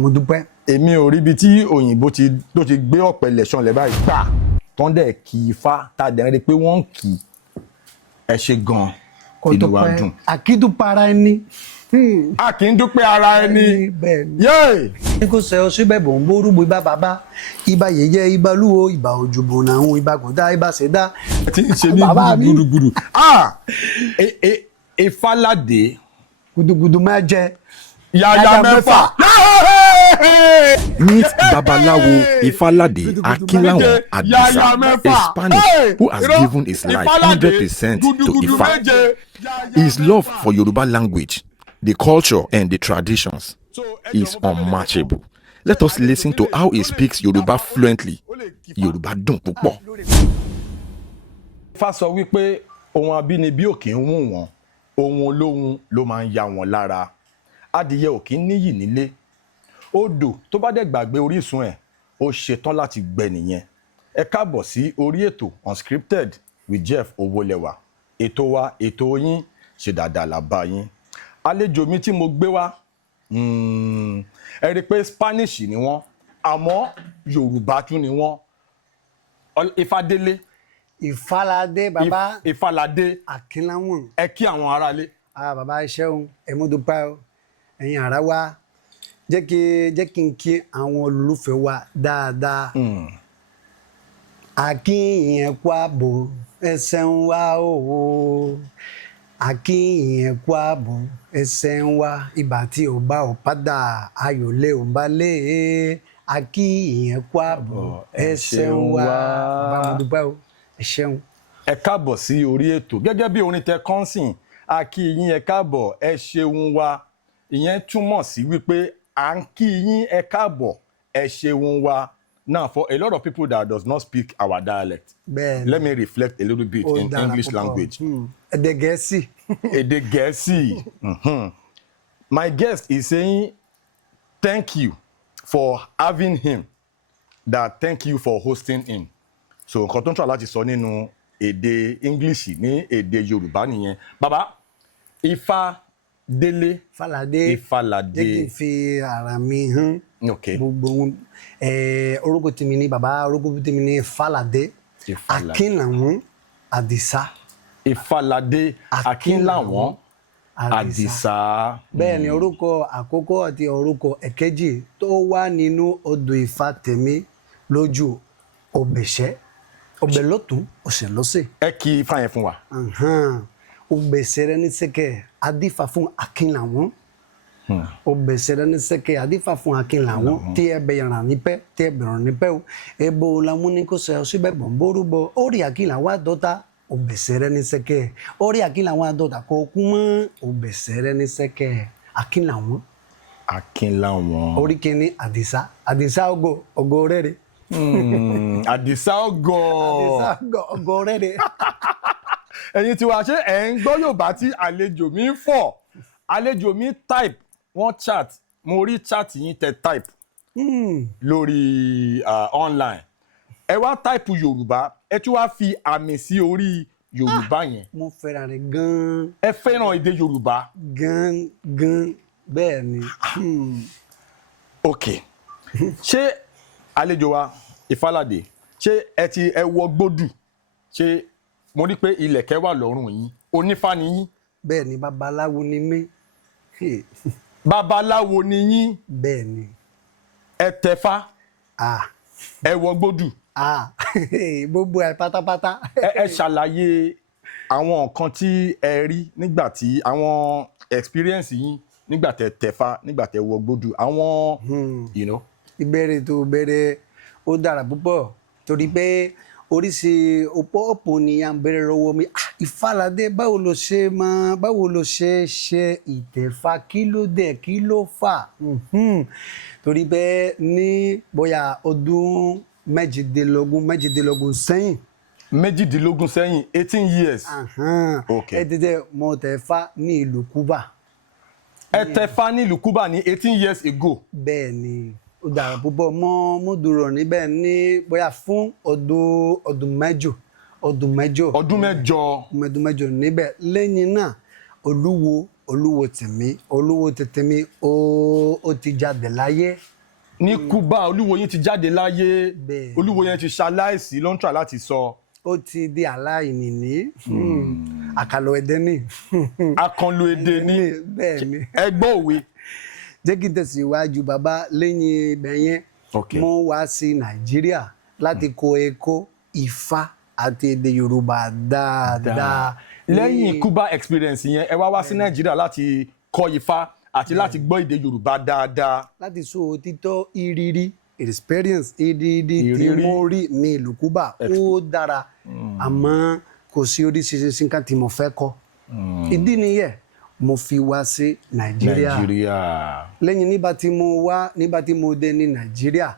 mo dúpẹ́. èmi ò rí ibi tí òyìnbó tó ti gbé ọ̀pẹ̀lẹ̀ ṣanlẹ̀ báyìí gbà tán dẹ̀ kì í fa tá a dẹ̀ rí pé wọ́n ń kì í ẹ ṣe gan-an inú wa dùn. àkídùpara ẹni. a kì í dúpẹ́ ara ẹni. bẹ́ẹ̀ni. ní kò sẹ́ ọ síbẹ̀ bò ń bórúbọ ibà bàbá ibà yẹyẹ ibà lúwo ibà òjòbò náà ibà kọ̀dá ibà ṣẹ̀dá. ẹ ti ń ṣe ní gbùdùgbùdù. Ifáládé. gudugudu máa jẹ. yàyà mẹ́fà. Meet Babalawo Ifalade Akinlawon Adisa, a Spanish who has given his life 100% to Ifa. His love for Yoruba language, the culture and the traditions is unmatchable. Let us listen to how he speaks Yoruba fluently. Yoruba dùn púpọ̀. Ifá sọ wípé ohun abínibí ò kì í wù wọ́n, ohun olóhun ló máa ń ya wọ́n lára. Adìyẹ ò kì í níyì nílé. Odò tó bá dẹ̀ gbàgbé orísun ẹ̀ ó ṣetán láti gbẹ nìyẹn. Ẹ káàbọ̀ sí orí ètò Unscripted with Jeff Owólẹ́wà. Ètò wa ètò yín ṣe dáadáa là bá yín. Àlejò mi tí mo gbé wá ẹ rí i pé Spanish ni wọ́n àmọ́ Yorùbá tún ni wọ́n. Ifádélé. Ifáládé bàbá. Ifáládé Akinlawon. Ẹ kí àwọn aráalé. Bàbá iṣẹ́ òun ẹ mú dúpẹ́ o ẹ̀yin ará wa jẹ́ kí n kí àwọn olólùfẹ́ wa dáadáa. Akínyìn kú àbọ̀ ẹsẹ̀ ń wá o. Akínyìn kú àbọ̀ ẹsẹ̀ ń wá ìgbà tí ò bá ò padà ayò lé ò bá lé. Akínyìn kú àbọ̀ ẹsẹ̀ ń wá. Bàbá mo dúpẹ́ o ẹ ṣeun. Ẹ káàbọ̀ sí orí ètò gẹ́gẹ́ bí orin tẹ kọ́ńsìn akínyìn ẹ káàbọ̀ ẹ ṣeun wa ìyẹn túmọ̀ sí wípé à ń kí yín ẹ káàbọ̀ ẹ ṣeun wa. Now for a lot of people that does not speak our dialect, let me reflect a little bit in English language. Èdè Gẹ̀ẹ́sì. Èdè Gẹ̀ẹ́sì. My guest is saying thank you for having him, that thank you for hosting him. So nǹkan tó ń tọ́ láti sọ nínú èdè English ní èdè Yorùbá nìyẹn. Bàbá Ifádélé. Ifáládé. Ifáládé. Jẹ́ kí n fi ara mi hàn. Gbogbo orúkọ tèmi ni bàbá orúkọ tèmi ni Ifáládé Akinlawon Adisa. Ifáládé Akinlawon Adisa. Bẹ́ẹ̀ ni orúkọ àkọ́kọ́ àti orúkọ ẹ̀kejì tó wà nínú odò Ifá tèmi lójú Òbèṣẹ́. Ọbẹ̀ lọ́tún ọ̀sẹ̀ lọ́sẹ̀. Ẹ kí Ifá yẹn fún wa. Òbèṣẹ́rẹ́ ní sẹ́kẹ̀ adífà fún Akinlawon. Òbèṣẹ́rẹ́ ní sẹ́kẹ̀ adífà fún Akinlawon tí ẹ bẹ̀rẹ̀ nípẹ́ tí ẹ bẹ̀rẹ̀ nípẹ́ o. Ebo lamúnikọ́sẹ̀ ọ̀ṣibẹ̀ bọ̀ ń borúbọ orí Akinlawon àdọ́ta òbèṣẹ́rẹ́ ní sẹ́kẹ̀ orí Akinlawon àdọ́ta kò kú mọ́ òbèṣẹ́rẹ́ ní sẹ́kẹ̀ Akinlawon. Akinlawon. Orí kìíní Adisa ògo rere. Adisa ògo rere. Ẹ̀yin tí wàá ṣe ẹ̀ ń gbọ́ Yorùbá tí àlejò mi ń fọ̀ àlejò mi type wọ́n chat mo rí chat yín tẹ type lórí online ẹ wá type Yorùbá ẹ tún wá fi àmì sí orí Yorùbá yẹn. Mo fẹ́ràn rẹ̀ gan-an. Ẹ fẹ́ràn èdè Yorùbá. gan-an bẹ́ẹ̀ ni. Ok ṣé àlejò wa Ifáládé ṣé ẹ wọ gbódù ṣé mo rí pé ilẹ̀kẹ̀ wà lọ́rùn yín onífá ni yín. Bẹ́ẹ̀ ni babaláwo ni mí. Babaláwo ni yín. Bẹ́ẹ̀ ni. Ẹ tẹfá. Ẹ wọ gbódù. Gbogbo ẹ pátápátá. Ẹ ṣàlàyé àwọn nǹkan tí ẹ rí nígbà tí àwọn experience yín nígbà tẹ tẹfá nígbà tẹ wọ gbódù àwọn ìbéèrè tó béèrè ó dára púpọ̀ torí pé oríṣi ọ̀pọ̀ ni à ń béèrè lọ́wọ́ mi. Ifáládé báwo ló ṣe ṣe ìtẹ̀fá kí ló dé kí ló fà. Torí pé ní bóyá ọdún méjìdínlógún sẹ́yìn. 18 years. Ẹ tètè mo tẹ̀fá ní ìlú Cuba. Ẹ tẹ̀fá ní ìlú Cuba ní 18 years ago. Bẹ́ẹ̀ ni ó dára púpọ̀ mo dúró níbẹ̀ ní bóyá fún ọdún mẹ́jọ níbẹ̀ lẹ́yìn náà Olúwo olúwo tèmi ó ti jáde láyé. Ní Cuba olúwo yín ti jáde láyé, Bẹ́ẹ̀. olúwo yẹn ti ṣaláìsí ló ń try láti sọ. Ó ti di aláìní ní àkàlò ẹdẹ ní. Akànlò èdè ní. Bẹ́ẹ̀ ni. Ẹ gbọ́ òwe. Jẹ́ kí n tẹ̀síwájú bàbá lẹ́yìn ibẹ̀ yẹn. Okay. Mo wá sí Nàìjíríà láti kọ́ ẹ̀kọ́ Ifá àti èdè Yorùbá dáadáa. Lẹ́yìn Cuba experience yẹn ẹ wá sí Nàìjíríà láti kọ́ Ifá àti láti gbọ́ èdè Yorùbá dáadáa. Láti sọ òtítọ́ ìrírí experience ìrírí tí mo rí ní ìlú Cuba ó dára àmọ́ kò sí oríṣiríṣi nǹkan tí mo fẹ́ kọ́. Ìdí nìyẹn mo fi wá sí Nàìjíríà. Lẹ́yìn nígbà tí mo dé ní Nàìjíríà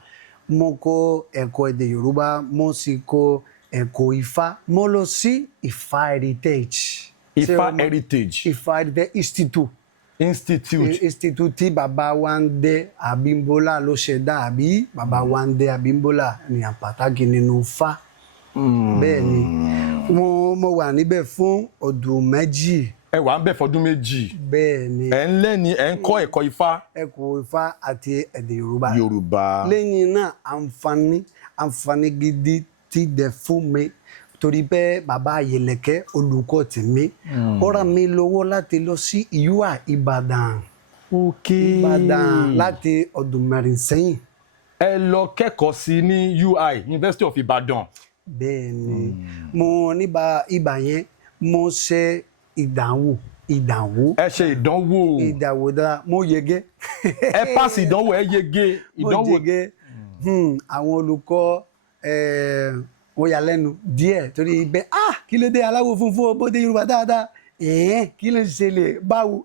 mo kọ́ ẹ̀kọ́ èdè Yorùbá mo sì kọ́ ẹ̀kọ́ Ifá. Mo lọ sí Ifá Heritage. Ifá Heritage. Ifá Heritage Institute tí bàbá Wándé Abímbọ́lá ló ṣẹ̀dá àbí bàbá Wándé Abímbọ́lá ni pàtàkì nínú Ifá. Bẹ́ẹ̀ ni mo wà níbẹ̀ fún ọdún méjì. Ẹ wà ń bẹ̀ fọdún méjì. Bẹ́ẹ̀ ni. Ẹ ń lẹ́ni ẹ ń kọ́ ẹ̀kọ́ Ifá. Ẹ̀kọ́ Ifá àti èdè Yorùbá. Yorùbá. Lẹ́yìn náà àǹfààní gidi ti dẹ̀ fún mi torí pé bàbá Ayélẹ́kẹ́ olùkọ́ tèmi ó ràn mí lọ́wọ́ láti lọ sí UI Ìbàdàn. Ìbàdàn láti ọdún mẹ́rin sẹ́yìn. Ẹ lọ kẹ́kọ̀ọ́ sí ní UI University of Ibadan. Bẹ́ẹ̀ ni mo nígbà ìgbà yẹn mo ṣe ìdánwò. Ẹ ṣe ìdánwò. Dára mo yege. Ẹ pass ìdánwò ẹ yege. Mo yege. Àwọn olùkọ́ wọ́n yà lẹ́nu díẹ̀ torí bẹ́ẹ̀ kí ló dé aláwọ̀ funfun bóde Yorùbá dáadáa kí ló ń ṣẹlẹ̀ báwo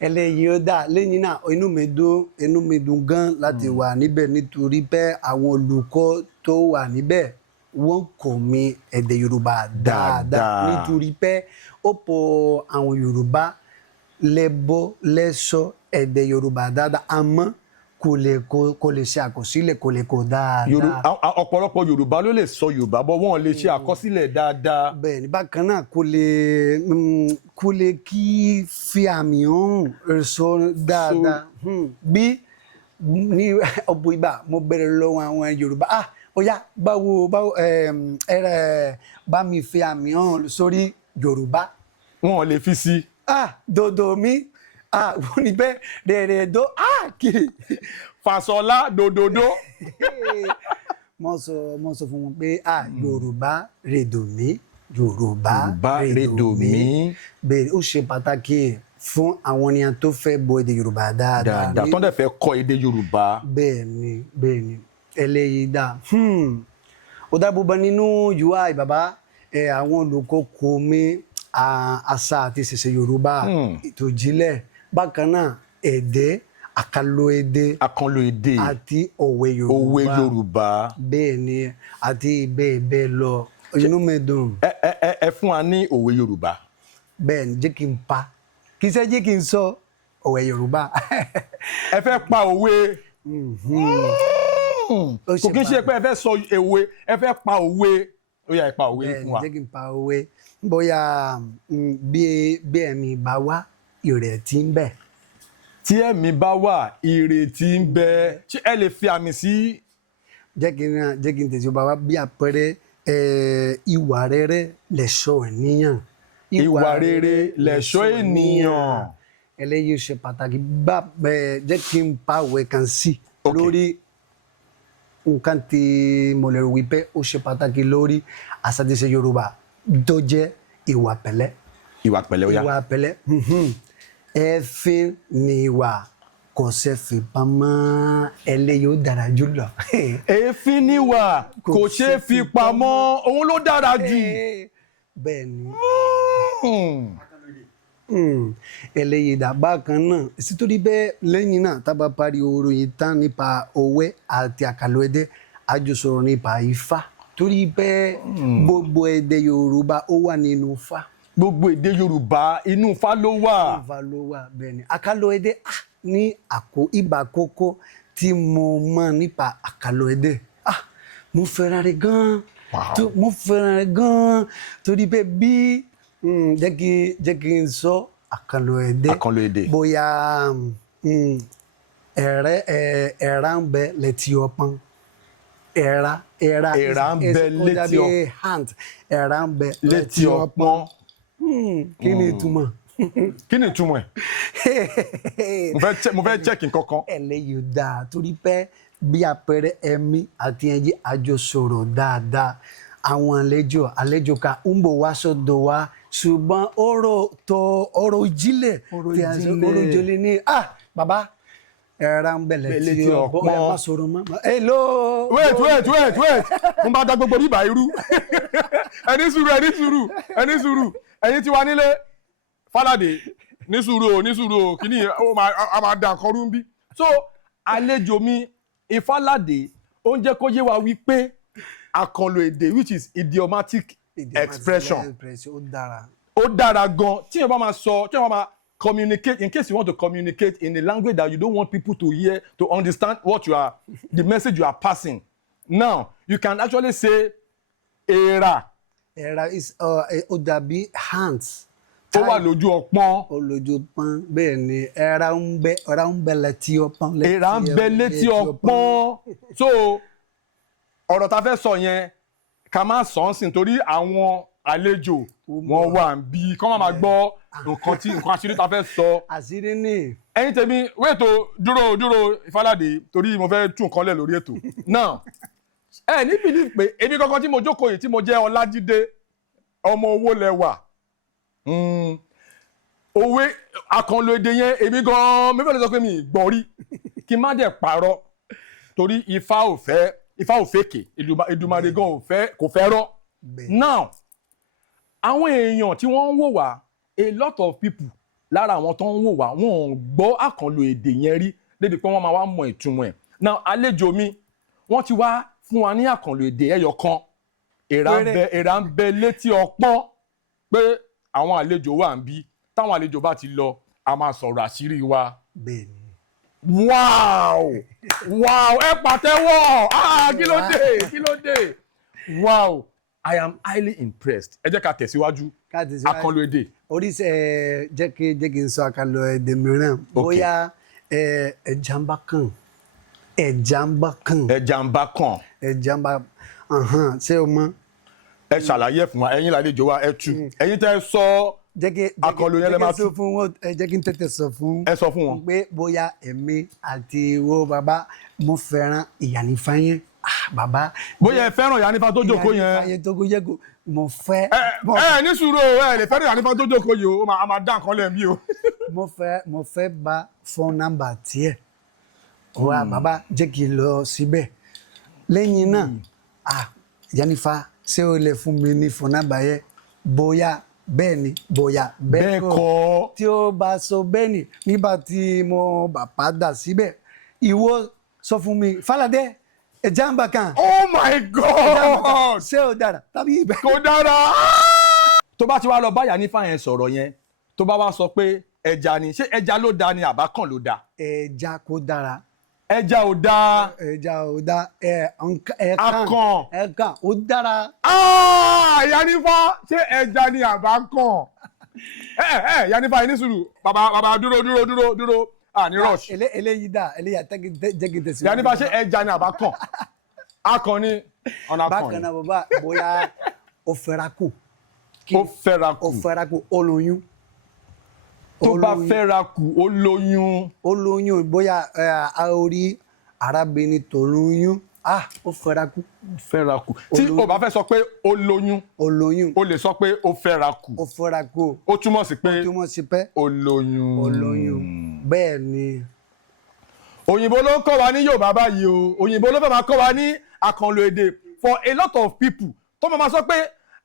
ẹlẹ́yìí ó dà. Lẹ́yìn náà inú mi dùn gan láti wà níbẹ̀ nítorí pé àwọn olùkọ́ tó wà níbẹ̀ wọ́n kọ́ mi èdè Yorùbá dáadáa nítorí pé ọ̀pọ̀ àwọn Yorùbá lẹ́sọ èdè Yorùbá dáadáa àmọ́ kò lè ṣe àkọsílẹ̀ kò lè kọ dáadáa. Ọ̀pọ̀lọpọ̀ Yorùbá ló lè sọ Yorùbá bọ́ wọ́n lè ṣe àkọsílẹ̀ dáadáa. Bẹ́ẹ̀ ni bákan náà kò lè kí fi àmì hàn sọ dáadáa. Bí ní ọ̀pọ̀ ìgbà mo bẹ̀rẹ̀ lọ́wọ́ àwọn Yorùbá ọ̀yá báwo bá mi fi àmì hàn sórí Yorùbá. Wọ́n lè fi sí. Dodo mi. Wọ́n ní bẹ́ẹ̀ dẹ̀rẹ̀dọ́ kiri. Fàṣọlá dòdòdó. Mo sọ fún wọn pé Yorùbá rèdòmí. Yorùbá rèdòmí. Bẹ́ẹ̀ ó ṣe pàtàkì fún àwọn ènìyàn tó fẹ́ gbọ́ èdè Yorùbá dáadáa. Tó ń dẹ̀ fẹ́ kọ́ èdè Yorùbá. Bẹ́ẹ̀ ni eléyìí dá. Ó dábò bá nínú UI bàbá àwọn olùkọ́ kọ́ mi àṣà àti ìṣẹ̀ṣe Yorùbá ètò ìjìnlẹ̀. Bákan náà èdè àkànlò èdè àti òwe Yorùbá. Bẹ́ẹ̀ ni àti bẹ́ẹ̀ lọ. Inú mi dùn. Ẹ fún wa ní òwe Yorùbá. Bẹ́ẹ̀ ni jẹ́ kí n pa kì í ṣe jẹ́ kí n sọ òwe Yorùbá. Ẹ fẹ́ pa òwe. Kò kí n ṣe pé ẹ fẹ́ sọ òwe ẹ fẹ́ pa òwe. Ó yá ẹ pa òwe fún wa. Bẹ́ẹ̀ ni jẹ́ kí n pa òwe. Bóyá bí ẹ̀mí bá wá ìrètí ń bẹ. Tí ẹ̀mí bá wà ìrètí ń bẹ. Ṣé ẹ lè fi àmì sí. Jẹ́ kí n tẹ̀sí bàbá bí àpẹẹrẹ ìwà rere lẹ̀ṣọ́ ènìyàn. Ìwà rere lẹ̀ṣọ́ ènìyàn. Eléyìí ṣe pàtàkì. Jẹ́ kí n pa òwe kan sí lórí nǹkan tí mo lè rò wípé ó ṣe pàtàkì lórí àṣà àti ìṣe Yorùbá tó jẹ́ ìwà pẹ̀lẹ́. Ìwà pẹ̀lẹ́ ó yá. Ìwà pẹ̀lẹ́. Ẹ̀fín ni ìwà kò ṣe fi pamọ́ eléyìí ó dára jù lọ. Ẹ̀fín ni ìwà kò ṣe fi pamọ́ òun ló dára jù. Bẹ́ẹ̀ ni. Eléyìí dà bákan náà sítorí bẹ́ẹ̀ lẹ́yìn náà tá bá parí ìròyìn tán nípa òwe àti àkànlò èdè a jọ sọ̀rọ̀ nípa Ifá torí pé gbogbo èdè Yorùbá ó wà nínú Ifá. Gbogbo èdè Yorùbá inú Ifá ló wà. Ifá ló wà bẹ́ẹ̀ ni. Àkànlò èdè ní ìgbà àkọ́kọ́ tí mo mọ̀ nípa àkànlò èdè mo fẹ́ràn rẹ̀ gan-an. Mo fẹ́ràn rẹ̀ gan-an torí pé bí jẹ́ kí n sọ àkànlò èdè bóyá ẹ̀rá ń bẹ létí ọpọ́n ẹ̀rá ń bẹ létí ọpọ́n ẹ̀rá ń bẹ létí ọpọ́n kí ni ìtumọ̀? Kí ni ìtumọ̀ ẹ̀? mo fẹ́ check nǹkan kan. Eléyìí ò dáa torí pé bí àpẹẹrẹ ẹ̀mí àti ẹ̀yẹ àjọ sọ̀rọ̀ dáadáa àwọn àlejò ká ń bọ̀ wá sọ́dọ̀ wa ṣùgbọ́n ọ̀rọ̀ ìjìnlẹ̀ ọ̀rọ̀ ìjìnlẹ̀ ni bàbá ẹ̀rá ń bẹ létí ọpọ́n ẹ̀ má sọ̀rọ̀ mọ́. Hello. Wait mo bá dá gbogbo bíbá irú ẹni sùúrù ẹ̀yin tí wà nílé Fálàdé ní sùúrù o kìíní a máa dà nǹkan rú ń bí. So àlejò mi Ifálàdé ó ń jẹ́ kó yé wa wípé àkànlò èdè which is idiomatic expression ó dára gan tí yẹn bá máa sọ tí yẹn bá máa communicate in case you want to communicate in a language that you don't want people to hear to understand the message you are passing. Now you can actually say èèrà. Èèrà is ó dàbí hands. Ó wà lójú ọpọ́n. Ó lójú ọpọ́n bẹ́ẹ̀ ni ẹ̀rá ń bẹ létí ọpọ́n. Èèrà ń bẹ létí ọpọ́n. So ọ̀rọ̀ ta fẹ́ sọ yẹn ká má sọ ọ́n sìn torí àwọn àlejò wọn wà ń bí kọ́ máa gbọ́ nǹkan àṣírí ta fẹ́ sọ. Àṣírí ni. Ẹ̀yin tèmi wéètò dúró Ifálàdé torí mo fẹ́ tún nǹkan lẹ̀ lórí ètò. Now ẹ ní believe pé èmi kankan tí mo jókòó yìí tí mo jẹ́ Ọlájídé ọmọ owó lẹ́wà òwe àkànlò èdè yẹn èmi gan mi fẹ́ lè sọ pé mi gbọ́ rí kí n má dẹ̀ parọ́ torí Ifá ò fèkè Èdùmàrè gan kò fẹ́ rọ́. Now àwọn èèyàn tí wọ́n ń wò wá a lot of people lára àwọn tó ń wò wá wọn ò gbọ́ àkànlò èdè yẹn rí débi pé wọ́n máa wá mọ ìtumọ̀ ẹ̀. Now àlejò mi wọ́n ti wá fún wa ní àkànlò èdè ẹyọ kan èèrà ń bẹ létí ọpọ́n pé àwọn àlejò wà ń bí táwọn àlejò bá ti lọ a máa sọ̀rọ̀ àṣírí wa. Wow ẹ pàtẹ́wọ́ kí ló dé wow I am highly impressed. Ẹ jẹ́ ká tẹ̀síwájú àkànlò èdè. Oríṣi jẹ́ kí n sọ àkànlò èdè mìíràn bóyá ẹja ń bá kàn. Ṣé o mọ̀? Ẹ ṣàlàyé fún wa ẹ̀yin lálejò wa ẹ tú ẹ̀yin tẹ́ sọ àkànlò yẹn lẹ máa tú. Jẹ́ kí n tètè sọ fún wọn pé bóyá èmi àti wo bàbá mo fẹ́ràn ìyànnífà yẹn bàbá. Bóyá ẹ fẹ́ràn ìyànnífà tó jókòó yẹn. ìyànnífà tó jókòó mo fẹ́. Ní sùúrù ẹ lè fẹ́ràn ìyànnífà tó jókòó yìí o a máa dá nǹkan lẹ́ẹ̀mí o. mo fẹ́ bá phone number tiẹ̀ wa bàbá jẹ́ kí n lọ síbẹ̀ lẹ́yìn náà ìyànnífà ṣé o lè fún mi ní phone number yẹn bóyá bẹ́ẹ̀ ni bóyá bẹ́ẹ̀ kọ́ tí ó bá sọ bẹ́ẹ̀ ni nígbà tí mo bá padà síbẹ̀ ìwọ sọ fún mi Fálàdé ẹja ń bá kan. Oh my God ṣé o dára tàbí ibẹ̀. Kò dára. Tó bá ti wá lọ bá ìyànnífà yẹn sọ̀rọ̀ yẹn tó bá wá sọ pé ẹja ni ṣé ẹja ló dáa ni àbákàn ló dáa. Ẹja kò dára. Ẹja ò dáa. Ẹja ò dáa ẹ̀kan ó dára. Ìyànnífà ṣé ẹja ni àbákàn. Ìyànnífà yìí ní sùúrù bàbá dúró ní rush. Eléyìí dá eléyìí jẹ́gi tẹ̀sí. Ìyànnífà ṣé ẹja ni àbákàn. Akàn ni ọ̀nà kan. Bákan náà bàbá bóyá ó fẹ́ra kù. Ó fẹ́ra kù olóyún. Tó bá fẹ́ra kù olóyún. Bóyá a orí arábìnrin tó lóyún ó fẹ́ra kù. Tí o bá fẹ́ sọ pé olóyún o lè sọ pé ó fẹ́ra kù. Ó túmọ̀ sí pé olóyún. Bẹ́ẹ̀ ni. Òyìnbó ló ń kọ́ wa ní Yorùbá báyìí o. Òyìnbó ló fẹ́ máa kọ́ wa ní àkànlò èdè for a lot of people tó máa sọ pé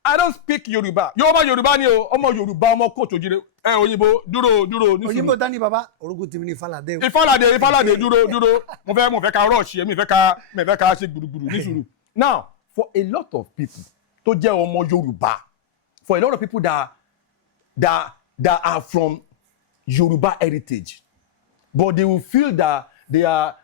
I don't speak Yorùbá. Yorùbá ni o, ọmọ Yorùbá ọmọ kóòtù òjìrè. Òyìnbó dúró ní sùúrù. Òyìnbó dání bàbá orúkọ tèmi ní Ifálàdé. Ifálàdé dúró. Mo fẹ́ ká rush mi fẹ́ ká ṣe gbùrùgbùrù ní sùúrù. Now for a lot of people tó jẹ́ ọmọ Yorùbá, for a lot of people that are from Yorùbá heritage, but they will feel that they are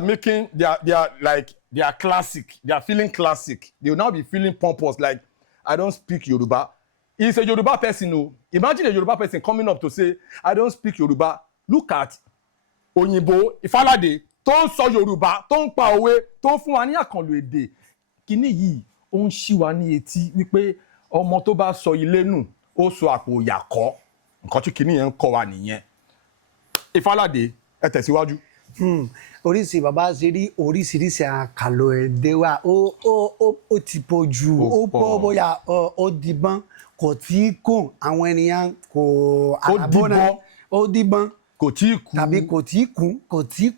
making they are classic. They are feeling classic. They will now be feeling pompous like I don't speak Yoruba. He's a Yoruba person. No. Imagine a Yoruba person coming up to say, I don't speak Yoruba. Look at Òyìnbó, Ifáládé, tó ń sọ Yorùbá, tó ń pa òwe, tó ń fún wa ní àkànlò èdè. Kíní yìí, ó ń ṣí wa ní etí wípé ọmọ tó bá sọ ilé nù, ó sọ àpò ìyàkọ́. Nǹkan tí kíní yẹn ń kọ́ wa nìyẹn. Ifáládé, ẹ tẹ̀síwájú. Oríṣi bàbá ṣe rí oríṣiríṣi àkàlò èdè wa ó ti pọ̀ jù ó pọ̀ bóyá ó dìbọn kò tí ì kún àwọn ènìyàn kò àbọ̀nà ó dìbọn kò tí ì kún tàbí kò tí ì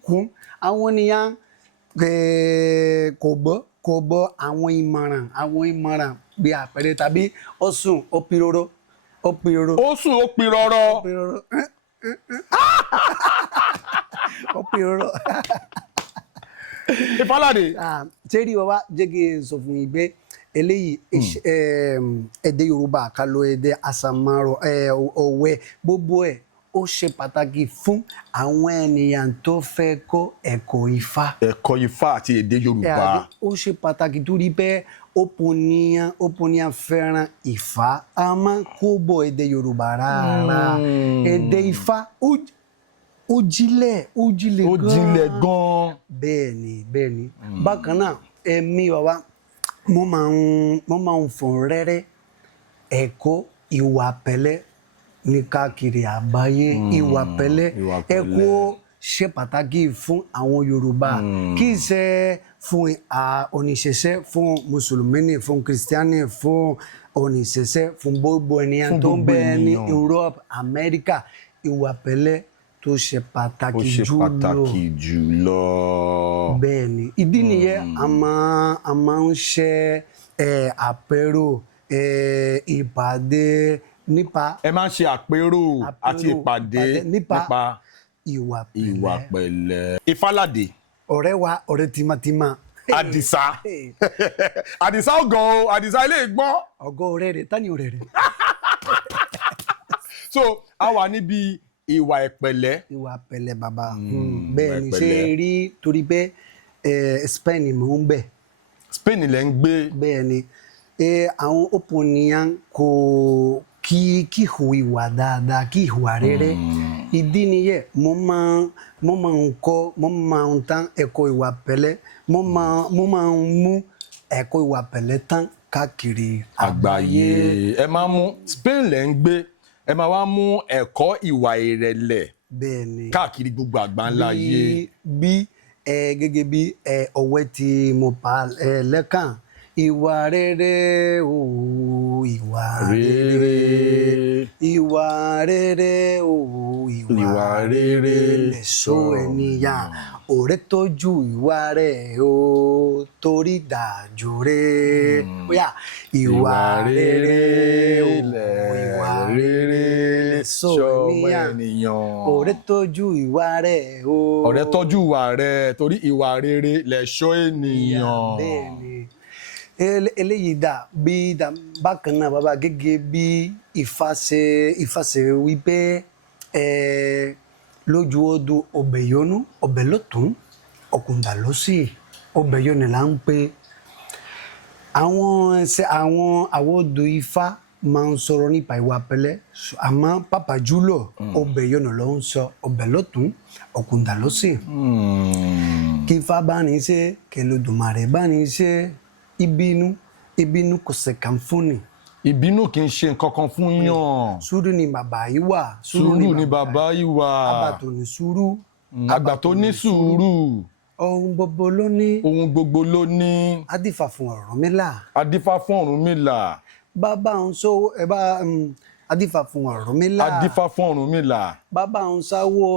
kún àwọn ènìyàn kò gbọ́ àwọn ìmọ̀ràn bí àpẹẹrẹ tàbí ó sùn ó piroro. Ó sùn ó piroro. Ó piroro. Ifáládé. Ṣé rí bàbá jẹ́ kí n sọ fún yín pé eléyìí èdè Yorùbá àkàlò èdè àsàmárò òwe gbogbo ẹ̀ ó ṣe pàtàkì fún àwọn ènìyàn tó fẹ́ kọ́ ẹ̀kọ́ Ifá. Ẹ̀kọ́ Ifá àti èdè Yorùbá. Ó ṣe pàtàkì torí pé òpònìyàn fẹ́ràn Ifá a máa kó bọ̀ èdè Yorùbá rárá. Èdè Ifá ó jinlẹ̀ gan. Bẹ́ẹ̀ni. Bákan náà èmi bàbá mo máa ń fún rẹ́rẹ́ ẹ̀kọ́ ìwà pẹ̀lẹ́ ní káàkiri àgbáyé. Ìwà pẹ̀lẹ́ ẹ̀kọ́ ṣe pàtàkì fún àwọn Yorùbá kì í ṣe fún oníṣẹ̀ṣẹ̀ fún mùsùlùmí fún kìrìsìtíánì fún oníṣẹ̀ṣẹ̀ fún gbogbo ènìyàn tó ń bẹ ní Europe America. Ìwà pẹ̀lẹ́ tó ṣe pàtàkì jùlọ. Bẹ́ẹ̀ni ìdí nìyẹn a máa ń ṣe àpérò ìpàdé nípa. Ẹ máa ń ṣe àpérò àti ìpàdé nípa ìwà pẹ̀lẹ́. Ifáládé. Ọ̀rẹ́ wa ọ̀rẹ́ tímátímá. Àdìsá. Àdìsá ọgọ o Àdìsá ilé ìgbọ́. Ọgọ ọ̀rẹ́ rẹ̀ tani ọ̀rẹ́ rẹ̀. So a wà níbi ìwà ìpẹ̀lẹ́. Ìwà pẹ̀lẹ́ bàbá. Bẹ́ẹ̀ ni ṣe rí torí pé Spain mò ń bẹ̀. Spain lẹ ń gbé. Bẹ́ẹ̀ ni àwọn òpònìyàn kò kí hu ìwà dáadáa kí ìwà rere. Ìdí nìyẹn mo máa ń tán ẹ̀kọ́ ìwà pẹ̀lẹ́ mo máa ń mú ẹ̀kọ́ ìwà pẹ̀lẹ́ tán káàkiri àgbáyé. Ẹ máa mú Spain lẹ ń gbé ẹ máa wá mú ẹ̀kọ́ ìwà ìrẹ̀lẹ̀ káàkiri gbogbo àgbáńlá ayé. Bí gẹ́gẹ́ bí òwe tí mo pa lẹ́kàn ìwà rere o ìwà rere ìwà rere o ìwà rere lẹ̀ṣọ́ ènìyàn ọ̀rẹ́ tọ́jú ìwà rẹ̀ o torí dájú rẹ̀ bóyá ìwà rere o ìwà rere lẹ̀ṣọ́ ènìyàn ọ̀rẹ́ tọ́jú ìwà rẹ̀ o. Ọ̀rẹ́ tọ́jú ìwà rẹ̀ torí ìwà rere lẹ̀ṣọ́ ènìyàn. Bẹ́ẹ̀ni eléyìí bákan náà bàbá gẹ́gẹ́ bí Ifá ṣe wípé lójú odò ọbẹ̀ yọnú ọbẹ̀ lọ́tún ọ̀kùndà lósì ọbẹ̀ yọnú là ń pè àwọn odò Ifá máa ń sọ̀rọ̀ nípa ìwà pẹ̀lẹ́ àmọ́ pàpà jùlọ ọbẹ̀ yọnú ló ń sọ ọbẹ̀ lọ́tún ọ̀kùndà lósì. Kí Ifá bá ní ṣe k'Ẹlẹ́dùmarè bá ní ṣe. Ìbínú kò ṣe kàn fún ni. Ìbínú kì í ṣe nǹkan kan fún yàn. Sùúrù ni bàbá yìí wà. Sùúrù ni bàbá yìí wà. Àgbà tó ní sùúrù. Àgbà tó ní sùúrù. Ohun gbogbo ló ní. Ohun gbogbo ló ní. Adífà fún Ọ̀rúnmìlà. Adífà fún Ọ̀rúnmìlà. Bàbá ń sọ adífà fún Ọ̀rúnmìlà. Adífà fún Ọ̀rúnmìlà. Bàbá ń sáwó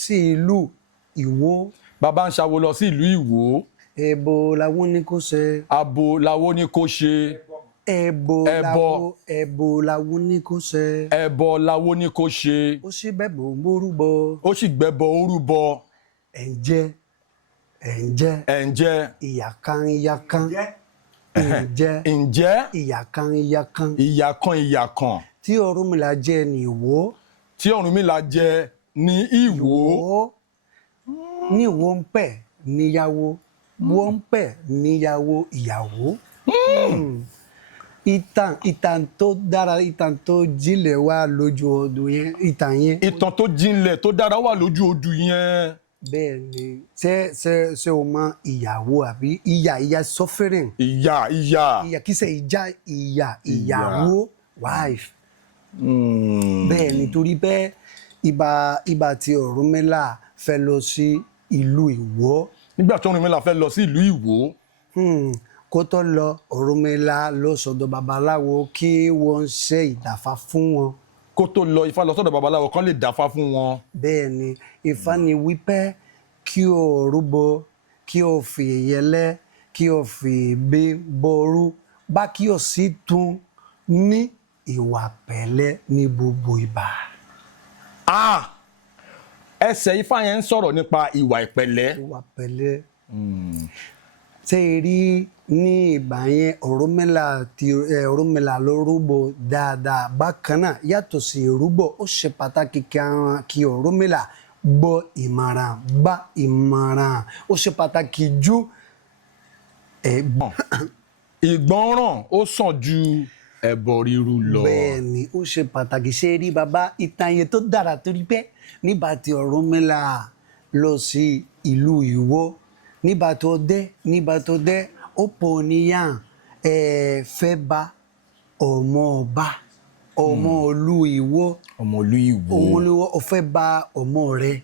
sí ìlú Ìwó. Bàbá ń sáwó lọ sí ìlú Ìwó. Ẹbọ làwọn ní kó ṣe. Abo làwọn ní kó ṣe. Ẹbọ làwọn ní kó ṣe. Ẹbọ làwọn ní kó ṣe. Ó sì bẹ̀bọ̀ orúbọ. Ó sì gbẹbọ orúbọ. Ǹjẹ́ ìyà kan. Ǹjẹ́ ìyà kan. Tí Ọ̀rúnmìlà jẹ ní Ìwó. Tí Ọ̀rúnmìlà jẹ ní Ìwó. Ní Ìwó ń pẹ̀ níyàwó. Wọ́n ń pẹ̀ níyàwó ìyàwó. ìtàn tó dára ìtàn tó jinlẹ̀ wà lójú odù yẹn ìtàn yẹn. ìtàn tó jinlẹ̀ tó dára wà lójú odù yẹn. bẹ́ẹ̀ ni ṣé o mọ ìyàwó àbí ìyá suffering. ìyá kì í ṣe ìyàwó wife. bẹ́ẹ̀ ni torí bẹ́ẹ̀ ìgbà tí Ọ̀rúnmìlà fẹ́ lọ sí ìlú Ìwó. nígbà tí Ọ̀rúnmìlà fẹ́ lọ sí ìlú Ìwó. kó tó lọ Ọ̀rúnmìlà lọ sọ́dọ̀ babaláwo kí wọ́n ṣe ìdáfá fún wọn. kó tó lọ Ifá lọ sọ́dọ̀ babaláwo kan lè dáfá fún wọn. bẹ́ẹ̀ ni Ifá ni wípé kí o rúbọ kí o fi ẹyẹlẹ kí o fi ìgbín bọrú bá kí o sì tún ní ìwà pẹ̀lẹ́ ní gbogbo ìgbà. ẹsẹ̀ Ifá yẹn ń sọ̀rọ̀ nípa ìwà ìpẹ̀lẹ́. ìwà pẹ̀lẹ́. ṣé ẹ rí ní ìgbà yẹn Ọ̀rúnmìlà ló rúbọ dáadáa bákan náà yàtọ̀ sí ìrúbọ ó ṣe pàtàkì kí Ọ̀rúnmìlà gbọ́ ìmọ̀ràn bá ìmọ̀ràn ó ṣe pàtàkì ju ẹ̀gbọ́n. ìgbọràn ó sàn ju ẹbọ rírú lọ. bẹ́ẹ̀ ni ó ṣe pàtàkì ṣe rí bàbá ìtàn yẹn tó dára torí pé nígbà tí Ọ̀rúnmìlà lọ sí ìlú Ìwó nígbà tó dé ó pọ̀ níyàn fẹ́ bá ọmọ ọba ọmọ ìlú Ìwó. ọmọ ìlú Ìwó ó fẹ́ bá ọmọ rẹ̀.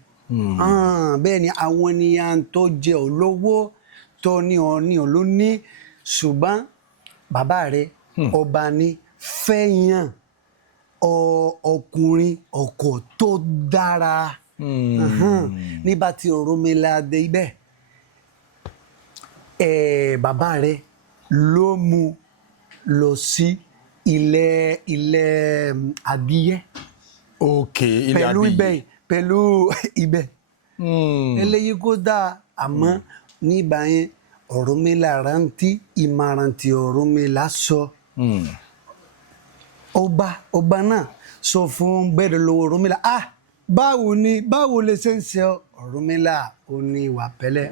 bẹ́ẹ̀ ni àwọn ènìyàn tó jẹ́ olówó tó ní olóní ṣùgbọ́n bàbá rẹ̀ ọba ní fẹ́ yàn ọkùnrin ọkọ tó dára. nígbà tí Ọ̀rúnmìlà dé ibẹ̀ bàbá rẹ̀ ló mú lọ sí ilẹ̀ adìyẹ. ilẹ̀ adìyẹ. pẹ̀lú ibẹ̀. eléyìí kò dáa àmọ́ nígbà yẹn Ọ̀rúnmìlà rántí ìmọ̀ràn tí Ọ̀rúnmìlà sọ. ọba náà sọ fún bẹ́ẹ̀ lọ́wọ́ Ọ̀rúnmìlà báwo lè ṣe ń ṣe Ọ̀rúnmìlà ó ní ìwà pẹ̀lẹ́.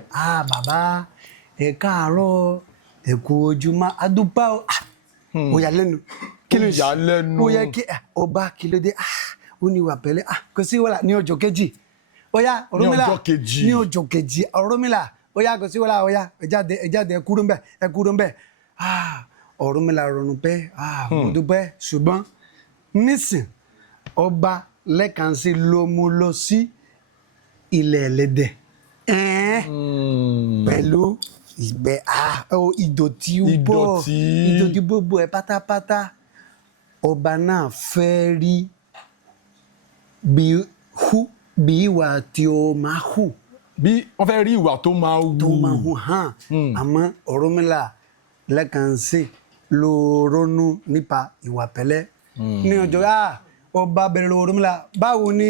bàbá ẹ káàárọ̀ ẹ kú ojúmọ́ adúpá ó yà lẹ́nu. kí ló yà lẹ́nu. ó yẹ kí ọba kí ló dé ó ní ìwà pẹ̀lẹ́ kò sí wàhálà ní ọjọ́ kejì ọ̀yá Ọ̀rúnmìlà ní ọjọ́ kejì Ọ̀rúnmìlà ọ̀yá kò sí wàhálà ọ̀yá ẹ jáde ẹ kúrò ńbẹ̀ Ọ̀rúnmìlà ronú pé mo dúpẹ́ ṣùgbọ́n nísìn ọba lẹ́ẹ̀kan sí ló mú lọ sí ilẹ̀ ẹlẹ́dẹ̀ pẹ̀lú ìgbẹ́ ìdọ̀tí gbogbo ẹ̀ pátápátá. ọba náà fẹ́ rí bí ìwà tí ó máa hù. bí wọ́n fẹ́ rí ìwà tó máa hù. àmọ́ Ọ̀rúnmìlà lẹ́ẹ̀kan sí ló ronú nípa ìwà pẹ̀lẹ́. ní ọjọ́ ọba bẹ̀rẹ̀ lọ́wọ́ Ọ̀rúnmìlà báwo ni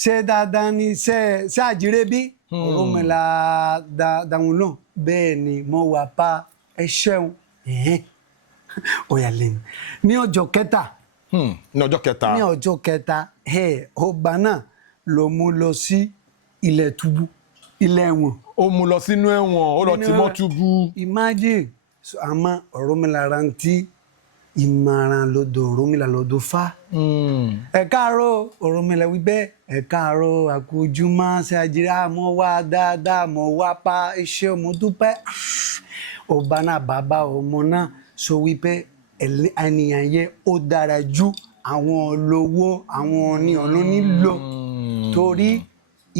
ṣé dáadáa ni ṣé àjíire bí. Ọ̀rúnmìlà dáhùn náà bẹ́ẹ̀ ni mo wà pa ẹ ṣeun ó yà lẹ́nu. ní ọjọ́ kẹta ọba náà ló mú lọ sí ilẹ̀ túbú ilẹ̀ ẹ̀wọ̀n. ó mú lọ sínú ẹ̀wọ̀n ó lọ tì mọ́ túbú. imagine àmọ́ Ọ̀rúnmìlà rántí ìmọ̀ràn lọ́dọ̀ Ọ̀rúnmìlà lọ́dọ̀ Fá. ẹ káàárọ̀ Ọ̀rúnmìlà wí bẹ́ẹ̀ ẹ káàárọ̀ àkójúmọ́ ṣe àjíire àmọ́ wá dáadáa mọ́ wá pa iṣẹ́ ọmọ dúpẹ́. ọba náà bàbá ọmọ náà sọ wípé ènìyàn yẹn ó dára ju àwọn olówó àwọn onílò lọ torí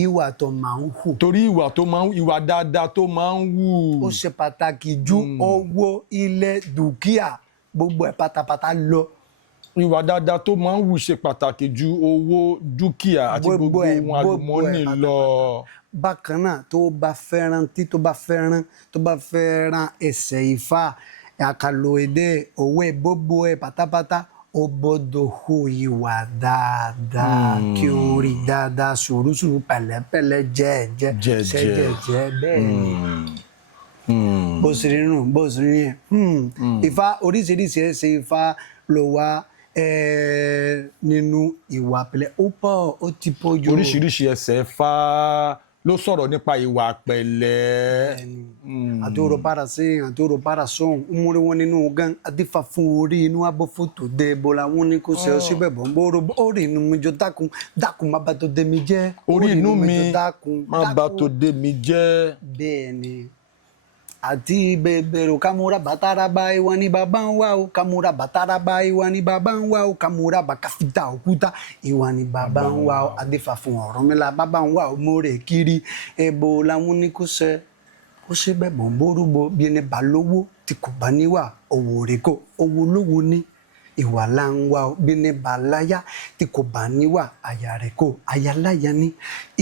ìwà tó máa ń hù. ìwà dáadáa tó máa ń hù. ó ṣe pàtàkì ju owó ilẹ̀ dúkìá gbogbo ẹ̀ pátápátá lọ. ìwà dáadáa tó máa ń hù ṣe pàtàkì ju owó dúkìá àti gbogbo ohun àlùmọ́ọ́nì lọ. bákan náà tó bá fẹ́ràn ẹsẹ̀ Ifá àkàlò èdè òwe gbogbo ẹ̀ pátápátá ó gbọ́dọ̀ hù ìwà dáadáa kí ó rí dáadáa sùúrù pẹ̀lẹ́pẹ̀lẹ́ jẹ́jẹ́ bẹ́ẹ̀ ni. bó ṣe rí nù bó ṣe rí yẹn. Ifá oríṣiríṣi ẹsẹ̀ Ifá ló wà nínú ìwà pẹ̀lẹ́ ó pọ̀ ó ti pọ̀ jù. oríṣiríṣi ẹsẹ̀ Ifá ló sọ̀rọ̀ nípa ìwà pẹ̀lẹ́. Adoro para se, adoro para son. Umure woni nu gan adifa fún orí inú abo foto de bola won ni kò ṣe o síbẹ̀ bo nboro orí inú mi jọ dákun dákun má bà tó dé mi jẹ́. Orí inú mi dákun má bà tó dé mi jẹ́. Bẹ́ẹ̀ ni. Àti bẹ̀bẹ̀rù kamura bataraba iwa ni baba ń wá o kamura bataraba iwa ni baba ń wá o kamura bakafita òkúta iwa ni baba ń wá o adifa fún Ọ̀rúnmìlà baba ń wá o mo rè kiri ebo làwọn ní kò ṣe ó ṣe bẹ́ẹ̀ bọ̀ ń bórúbọ bí ẹni bá lówó tí kò bá níwà owó rẹ̀ kó owó lówó ní ìwà là ń wá o bí ẹni bá láyà tí kò bá níwà àyà rẹ̀ kó àyà láyà ní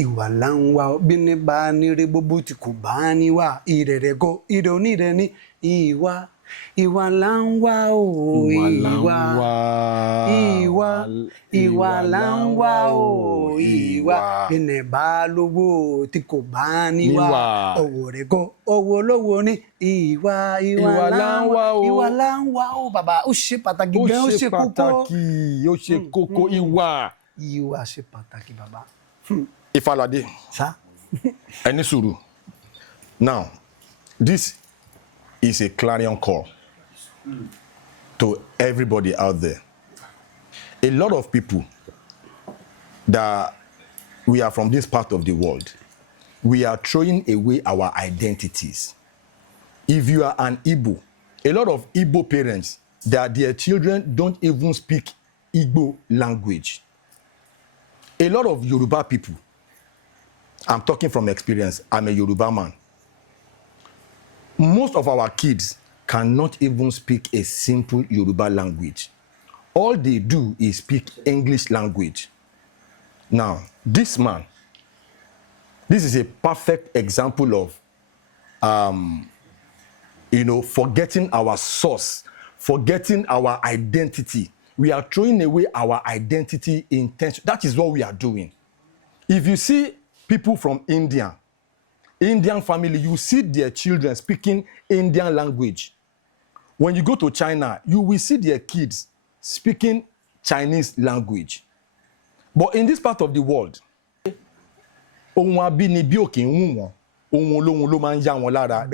ìwà là ń wá o bí ẹni bá nírè gbogbo tí kò bá níwà ìrẹ̀ rẹ̀ kó ìrẹ̀ onírẹ̀ ní ìwà ìwà là ń wá o ìwà là ń wá o ìwà bí ẹni bá lówó tí kò bá níwà owó rẹ̀ kó owó lówó ní ìwà là ń wá o ìwà là ń wá o bàbá ó ṣe pàtàkì gan ó ṣe kókó ó ṣe kókó ìwà ṣe pàtàkì bàbá. Ifáládé Sá. ẹ ní sùúrù. Now this is a clarion call to everybody out there. A lot of people that we are from this part of the world, we are throwing away our identities. If you are an Igbo, a lot of Igbo parents, that their children don't even speak Igbo language. A lot of Yoruba people, I'm talking from experience, I'm a Yoruba man. Most of our kids cannot even speak a simple Yoruba language. All they do is speak English language. Now, this man, this is a perfect example of, forgetting our source, forgetting our identity. We are throwing away our identity intention. That is what we are doing. If you see people from Indian family, you see their children speaking Indian language. When you go to China, you will see their kids speaking Chinese language. But in this part of the world,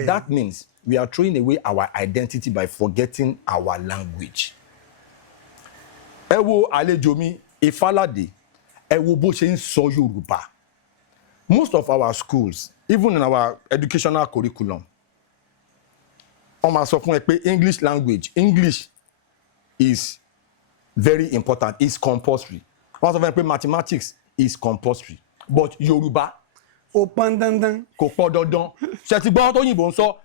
that means we are throwing away our identity by forgetting our language. Ẹ wo àlejò mi Ifáládé, ẹ wo bó ṣe ń sọ Yorùbá. Most of our schools, even in our educational curriculum, wọ́n máa sọ fún ẹ pé English language, English is very important, it's compulsory. Wọ́n sọ fún ẹ pé mathematics is compulsory, but Yorùbá ó pọn dandan. kò pọn dandan. Ṣé ti gbọ́ tó yìnbó ń sọ?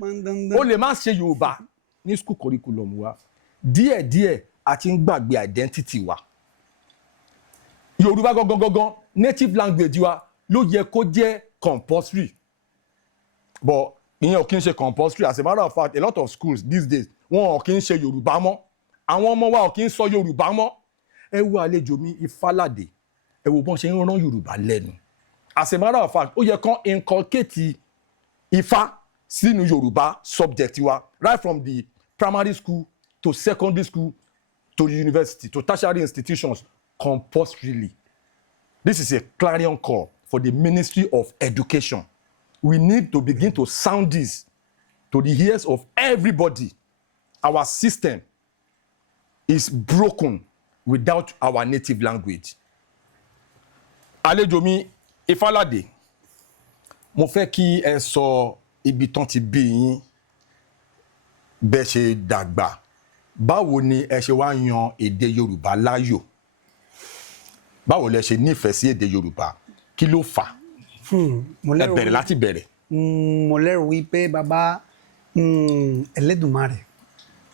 Ó lè má ṣe Yorùbá ní school curriculum wa. Díẹ̀díẹ̀ a ti ń gbàgbé identity wa. Yorùbá gangan native language wa ló yẹ kó jẹ́ compulsory. But ìyẹn ò kí ń ṣe compulsory. As a matter of fact, a lot of schools these days wọn ò kí ń ṣe Yorùbá mọ́. Àwọn ọmọ wa ò kí ń sọ Yorùbá mọ́. Ẹ wo àlejò mi Ifáládé, ẹ wo bọ́n ṣe ń rán Yorùbá lẹ́nu. As a matter of fact, ó yẹ kán inculcate Ifá sínú Yorùbá subject wa, right from the primary school to secondary school to the university to tertiary institutions compulsorily. This is a clarion call for the Ministry of Education. We need to begin to sound this to the ears of everybody. Our system is broken without our native language. Àlejò mi Ifáládé, mo fẹ́ kí ẹ sọ ibi tán ti bí yín, bẹ́ ṣe dàgbà, báwo ni ẹ ṣe wá yan èdè Yorùbá láàyò, báwo lẹ ṣe nífẹ̀ẹ́ sí èdè Yorùbá, kí ló fà? Ẹ bẹ̀rẹ̀ láti bẹ̀rẹ̀. Mo lérò wípé bàbá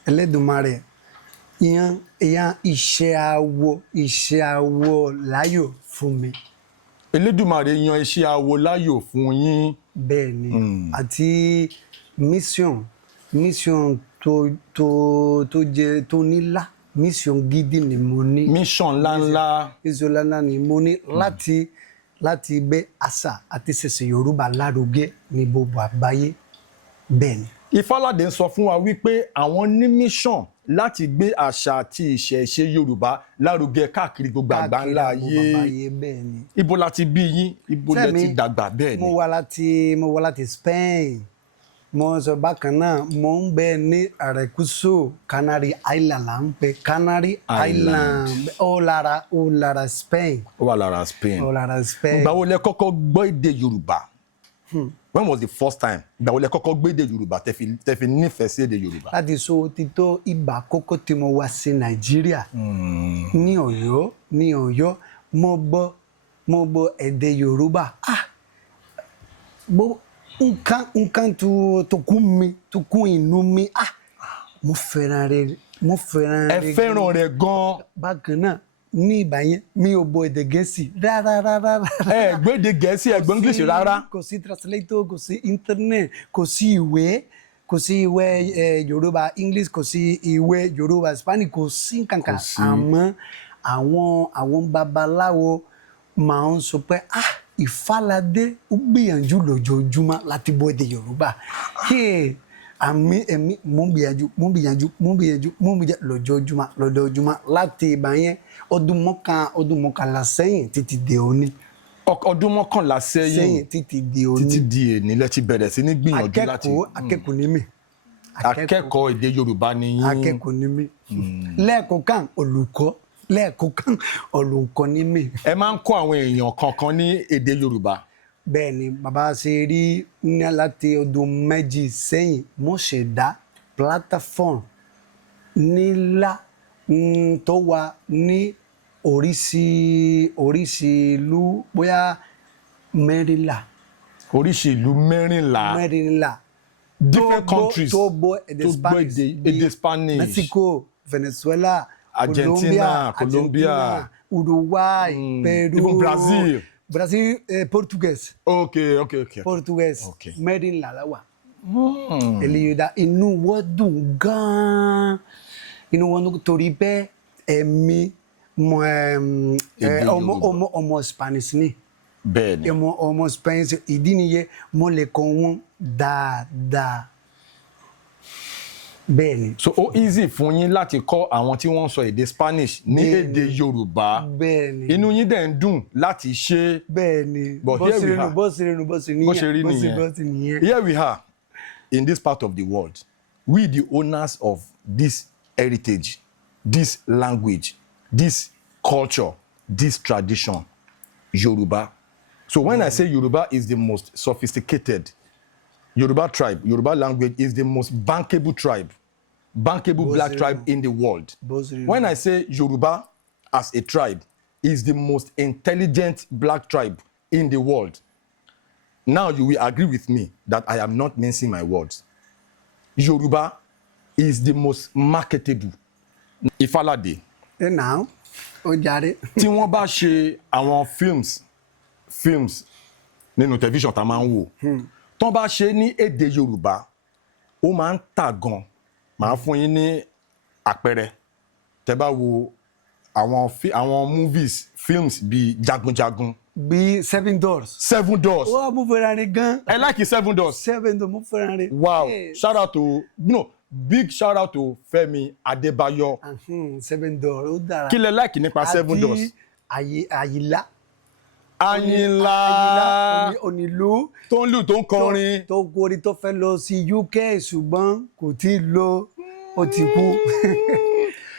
Ẹlẹ́dùmarè yan iṣẹ́ awo láàyò fún mi. Elédùmarè yan iṣẹ́ awo láàyò fún yín. Bẹ́ẹ̀ ni, àti mission tó nílá, mission gidi ni mo ní. Mission ńláńlá. Mission ńláńlá ni mo ní láti gbé àṣà àti ìṣẹ̀ṣe Yorùbá lárugẹ ní gbogbo àgbáyé. Bẹ́ẹ̀ ni. Ifáládé ń sọ fún wa wípé àwọn ní mission láti gbé àṣà àti ìṣẹ̀ṣe Yorùbá lárugẹ káàkiri gbogbo àgbáńlá ayé. Ibo la ti bí yín, ibo lẹ ti dàgbà bẹ́ẹ̀ ni. mo wá láti Spain. Mo sọ bákan náà mo ń bẹ ní àrẹ̀kúsù Canary Island là ń pè Canary Island ó lára Spain. Ó wà lára Spain. Ó lára Spain. Ìgbà wo lẹ kọ́kọ́ gbọ́ èdè Yorùbá? When was the first time? Ìgbà wo lẹ kọ́kọ́ gbọ́ èdè Yorùbá tẹ́ fi nífẹ̀ẹ́ sí èdè Yorùbá? Láti sọ òtítọ́ ìgbà àkọ́kọ́ tí mo wá sí Nàìjíríà ní Ọ̀yọ́ mo gbọ́ èdè Yorùbá. Nǹkan tó kún inú mi. Mo fẹ́ràn rẹ̀. Ẹ fẹ́ràn rẹ̀ gan-an. Bákan náà ní ìgbà yẹn mi ò gbọ́ èdè Gẹ̀ẹ́sì rárá. Ẹ gbọ́ èdè Gẹ̀ẹ́sì, ẹ gbọ́ English rárá. Kò sí translator, kò sí internet, kò sí ìwé Yorùbá English, kò sí ìwé Yorùbá Spanish, kò sí nǹkankan. Àmọ́ àwọn babaláwo máa ń sọ pé Ifáládé ó gbìyànjú lójoojúmọ́ láti gbọ́ èdè Yorùbá. Èmi mo ń gbìyànjú lójoojúmọ́ láti ìgbà yẹn ọdún mọ́kànlá sẹ́yìn títí di òní. Ọdún mọ́kànlá sẹ́yìn títí di òní. Títí di èní lẹ ti bẹ̀rẹ̀ sí ní gbìyànjú láti. Akẹ́kọ̀ọ́ ni mí. Akẹ́kọ̀ọ́ èdè Yorùbá ni yín. Akẹ́kọ̀ọ́ ni mí. Lẹ́ẹ̀kọ̀ọ̀kan olùkọ́ ni mí. Ẹ máa ń kọ́ àwọn èèyàn kankan ní èdè Yorùbá. Bẹ́ẹ̀ ni bàbá ṣe rí láti ọdún méjì sẹ́yìn mo ṣẹ̀dá platform ńlá tó wà ní oríṣi ìlú bóyá mẹ́rìnlá. Oríṣi ìlú mẹ́rìnlá. Different countries tó gbọ́ èdè Spanish. Mexico, Venezuela, Colombia, Uruguay, Peru, even Brazil, Portuguese. Okay. Portuguese. Mẹ́rìnlá la wà. Èlìyòdà inú wọn dùn gan-an. Torí pé èmi ọmọ Spanish ni. Bẹ́ẹ̀ni. Ọmọ Spanish ìdí nìyẹn mo lè kọ́ wọn dáadáa. Bẹ́ẹ̀ni. So ó easy fún yín láti kọ́ àwọn tí wọ́n ń sọ èdè Spanish ní èdè Yorùbá. Bẹ́ẹ̀ni. Inú yín dẹ̀ ń dùn láti ṣe. Bẹ́ẹ̀ni. But here we are. Bó ṣe rí nìyẹn. Here we are in this part of the world. We the owners of this heritage, this language, this culture, this tradition, Yoruba. So when I say Yoruba is the most sophisticated, Yoruba tribe, Yoruba language is the most bankable tribe, bankable black tribe in the world. When I say Yoruba as a tribe is the most intelligent black tribe in the world, now you will agree with me that I am not mincing my words. Yoruba is the most marketable. Ifáládé. Now, ó jàre. Tí wọ́n bá ṣe àwọn films nínú television tá máa ń wò. Tọ́n bá ṣe ní èdè Yorùbá, ó máa ń tà gan. Màá fún yín ní àpẹẹrẹ. Tẹ́ bá wo àwọn movies, films bíi Jagunjagun. Bíi Seven Doors. Ó mo fẹ́ràn rẹ̀ gan. I like Seven Doors. Mo fẹ́ràn rẹ̀. Wow. Shout out to big shout out to Fẹ́mi Adébáyọ̀. Seven Doors ó dára. Kí lẹ like nípa Seven Doors? Àyìnlá. Onílù. Tó ń lù tó ń kọrin. Tó gorí tó fẹ́ lọ sí UK ṣùgbọ́n kò tí ì lọ, ó ti kú.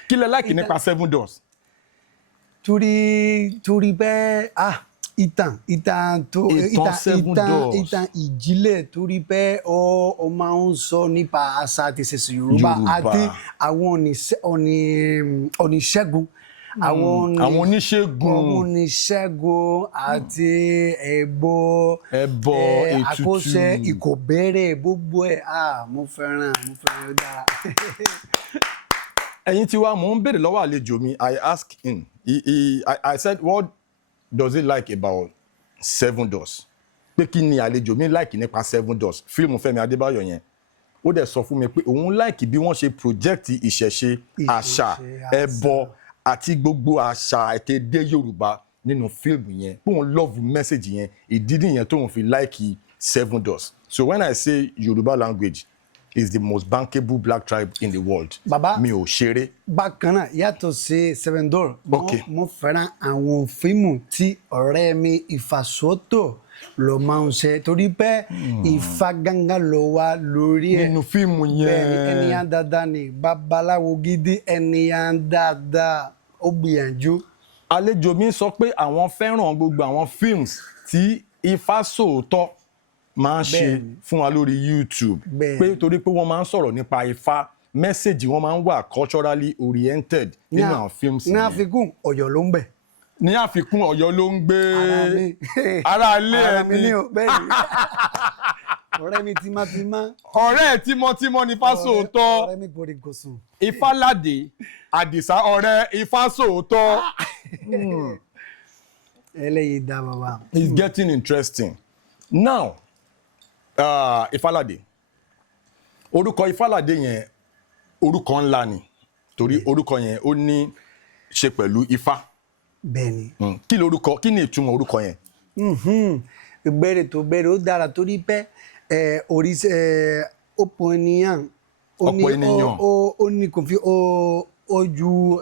Kí lẹ like nípa Seven Doors? Torí bẹ́ẹ̀ ìtàn ìjìnlẹ̀ torí pé ó máa ń sọ nípa àṣà àti ìṣẹ̀ṣe Yorùbá àti àwọn oníṣègùn. Àwọn oníṣègùn àti ẹbọ ètùtù àkọsẹ ìkọbẹrẹ gbogbo ẹ mo fẹ́ràn ó dára. Ẹ̀yin tí wá mò ń béèrè lọ́wọ́ àlejò mi. I asked him. I said, what does he like about Seven Doors? Pé kí ni àlejò mi like nípa Seven Doors? Fíìmù Fẹ́mi Adébáyọ̀ yẹn. Ó dẹ̀ sọ fún mi pé òun like bí wọ́n ṣe project ìṣẹ̀ṣe, àṣà, ẹbọ àti gbogbo àṣà èdè Yorùbá nínú fíìmù yẹn. Pé òun love message yẹn. Ìdí nìyẹn tóun fi like Seven Doors. So when I say Yoruba language is the most bankable black tribe in the world. Baba. Mi ò ṣeré. Bákan náà yàtọ̀ sí Seven Door. Okay. Mo fẹ́ràn àwọn fíìmù tí ọ̀rẹ́ mi Ìfàsọ́tò ló máa ń ṣe torí pé Ifá gángan ló wà lórí ẹ̀. Nínú fíìmù yẹn. Bẹ́ẹ̀ni ènìyàn dáadáa ni babaláwo gidi ènìyàn dáadáa ó gbìyànjú. Àlejò mi sọ pé àwọn fẹ́ràn gbogbo àwọn films tí Ifásòótọ́ máa ń ṣe fún wa lórí YouTube. Pé torí pé wọ́n máa ń sọ̀rọ̀ nípa Ifá, mẹ́sẹ̀gì wọn máa ń wà culturally oriented nínú àwọn films yẹn. Ní àfikún Ọ̀yọ́ ló ń bẹ. Ní àfikún Ọ̀yọ́ ló ń gbé ara ilé ara mi ẹni. ní o bẹ́ẹ̀ ni ọ̀rẹ́ mi tímọ́tímọ́. Ọ̀rẹ́ ẹ̀ tímọ́tímọ́ ni Ifásòótọ́. ọ̀rẹ́ mi gbòdì gòsùn. Ifáládé Àdìsá ọ̀rẹ́ Ifásòótọ́. eléyìí dá bàbá. It's getting interesting. Now, Ifáládé. Orúkọ Ifáládé yẹn orúkọ ńlá ni. Torí orúkọ yẹn ó ní ṣe pẹ̀lú Ifá. Bẹ́ẹ̀ni. Kí ni ìtumọ̀ orúkọ yẹn? Ìbéèrè tó béèrè ó dára torí pé ọ̀pọ̀ ènìyàn ó ní ojú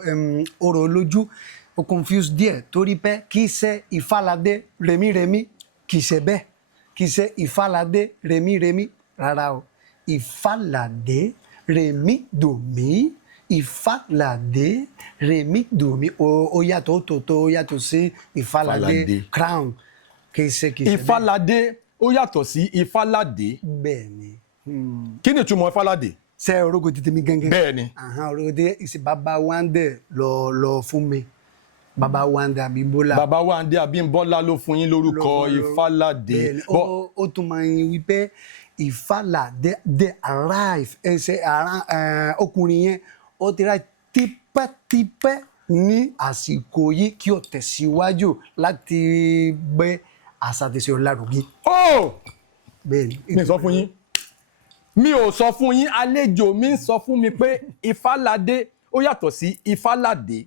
ọ̀rọ̀ lójú ó confuse díẹ̀ torí pé kì í ṣe Ifáládé Rẹ̀mí kì í ṣe bẹ́ẹ̀ kì í ṣe Ifáládé Rẹ̀mí rárá o Ifáládé Rẹ̀mídòmí Ifáládé Rẹ̀mídòmí ó yàtọ̀ ọ̀tọ̀ọ̀tọ̀ ó yàtọ̀ sí Ifáládé crown kì í ṣe Ifáládé ó yàtọ̀ sí Ifáládé. Bẹ́ẹ̀ni. Kí ni ìtumọ̀ Ifáládé? Ṣé orúkọ títí mi gángan? Bẹ́ẹ̀ni. Orúkọ tí ìsìn bàbá Wándé lọ fún mi. Bàbá Wándé Abímbọ́lá. Bàbá Wándé Abímbọ́lá ló fún yín lórúkọ Ifáládé. Bẹ́ẹ̀ni. Ó tún máa ń wí pé Ifáládé dey arrive ẹsẹ̀ ọkùnrin yẹn ó ti ra tipẹ́tipẹ́ ní àsìkò yìí kí ó tẹ̀síwájú láti gbé àṣà àti ìṣe lárugẹ. Bẹ́ẹ̀ni. Mi sọ fún yín. Mi ò sọ fún yín, àlejò mi sọ fún mi pé Ifáládé ó yàtọ̀ sí Ifáládé.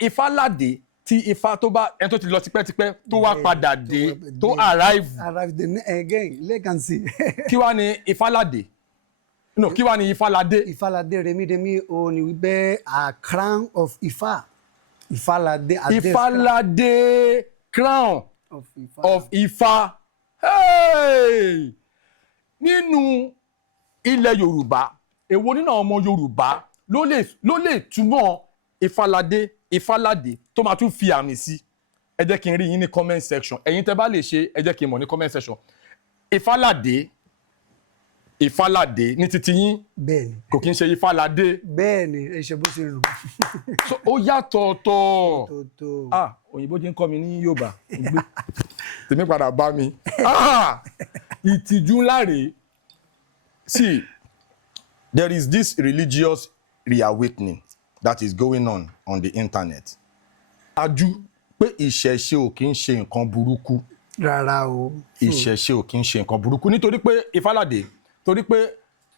Ifáládé tí Ifá tó bá ẹni tó ti lọ tipẹ́tipẹ́ tó wá padà dé tó arrive. Arrive again lẹ́ẹ̀kan sí. Kí wá ní Ifáládé? No, kí wá ní Ifáládé? Ifáládé Rẹ̀mí ó ní wípé a crown of Ifá. Ifáládé crown of Ifá. Hey! Nínú ilẹ̀ Yorùbá, èwo nínú àwọn ọmọ Yorùbá ló lè túmọ̀ Ifáládé tó máa tún fi àmì sí? Ẹ jẹ́ kí n rí yín ní comment section. Ẹ̀yin tẹ́ bá lè ṣe, ẹ jẹ́ kí n mọ̀ ní comment section. Ifáládé ní títí yín. Bẹ́ẹ̀ni. Kò kí n ṣe Ifáládé. Bẹ́ẹ̀ni, ẹ ṣe bó ṣe rò. So ó yàtọ̀ ọ̀tọ̀. Òyìnbó ti ń kọ́ mi ní Yorùbá. Tèmi padà bá mi. Ìtìjú ńlá rèé. See, there is this religious reawakening that is going on the internet. Ajú pé ìṣẹ̀ṣe ò kí ń ṣe nǹkan burúkú. Rárá o. Ìṣẹ̀ṣe ò kí ń ṣe nǹkan burúkú nítorí pé Ifáládé torí pé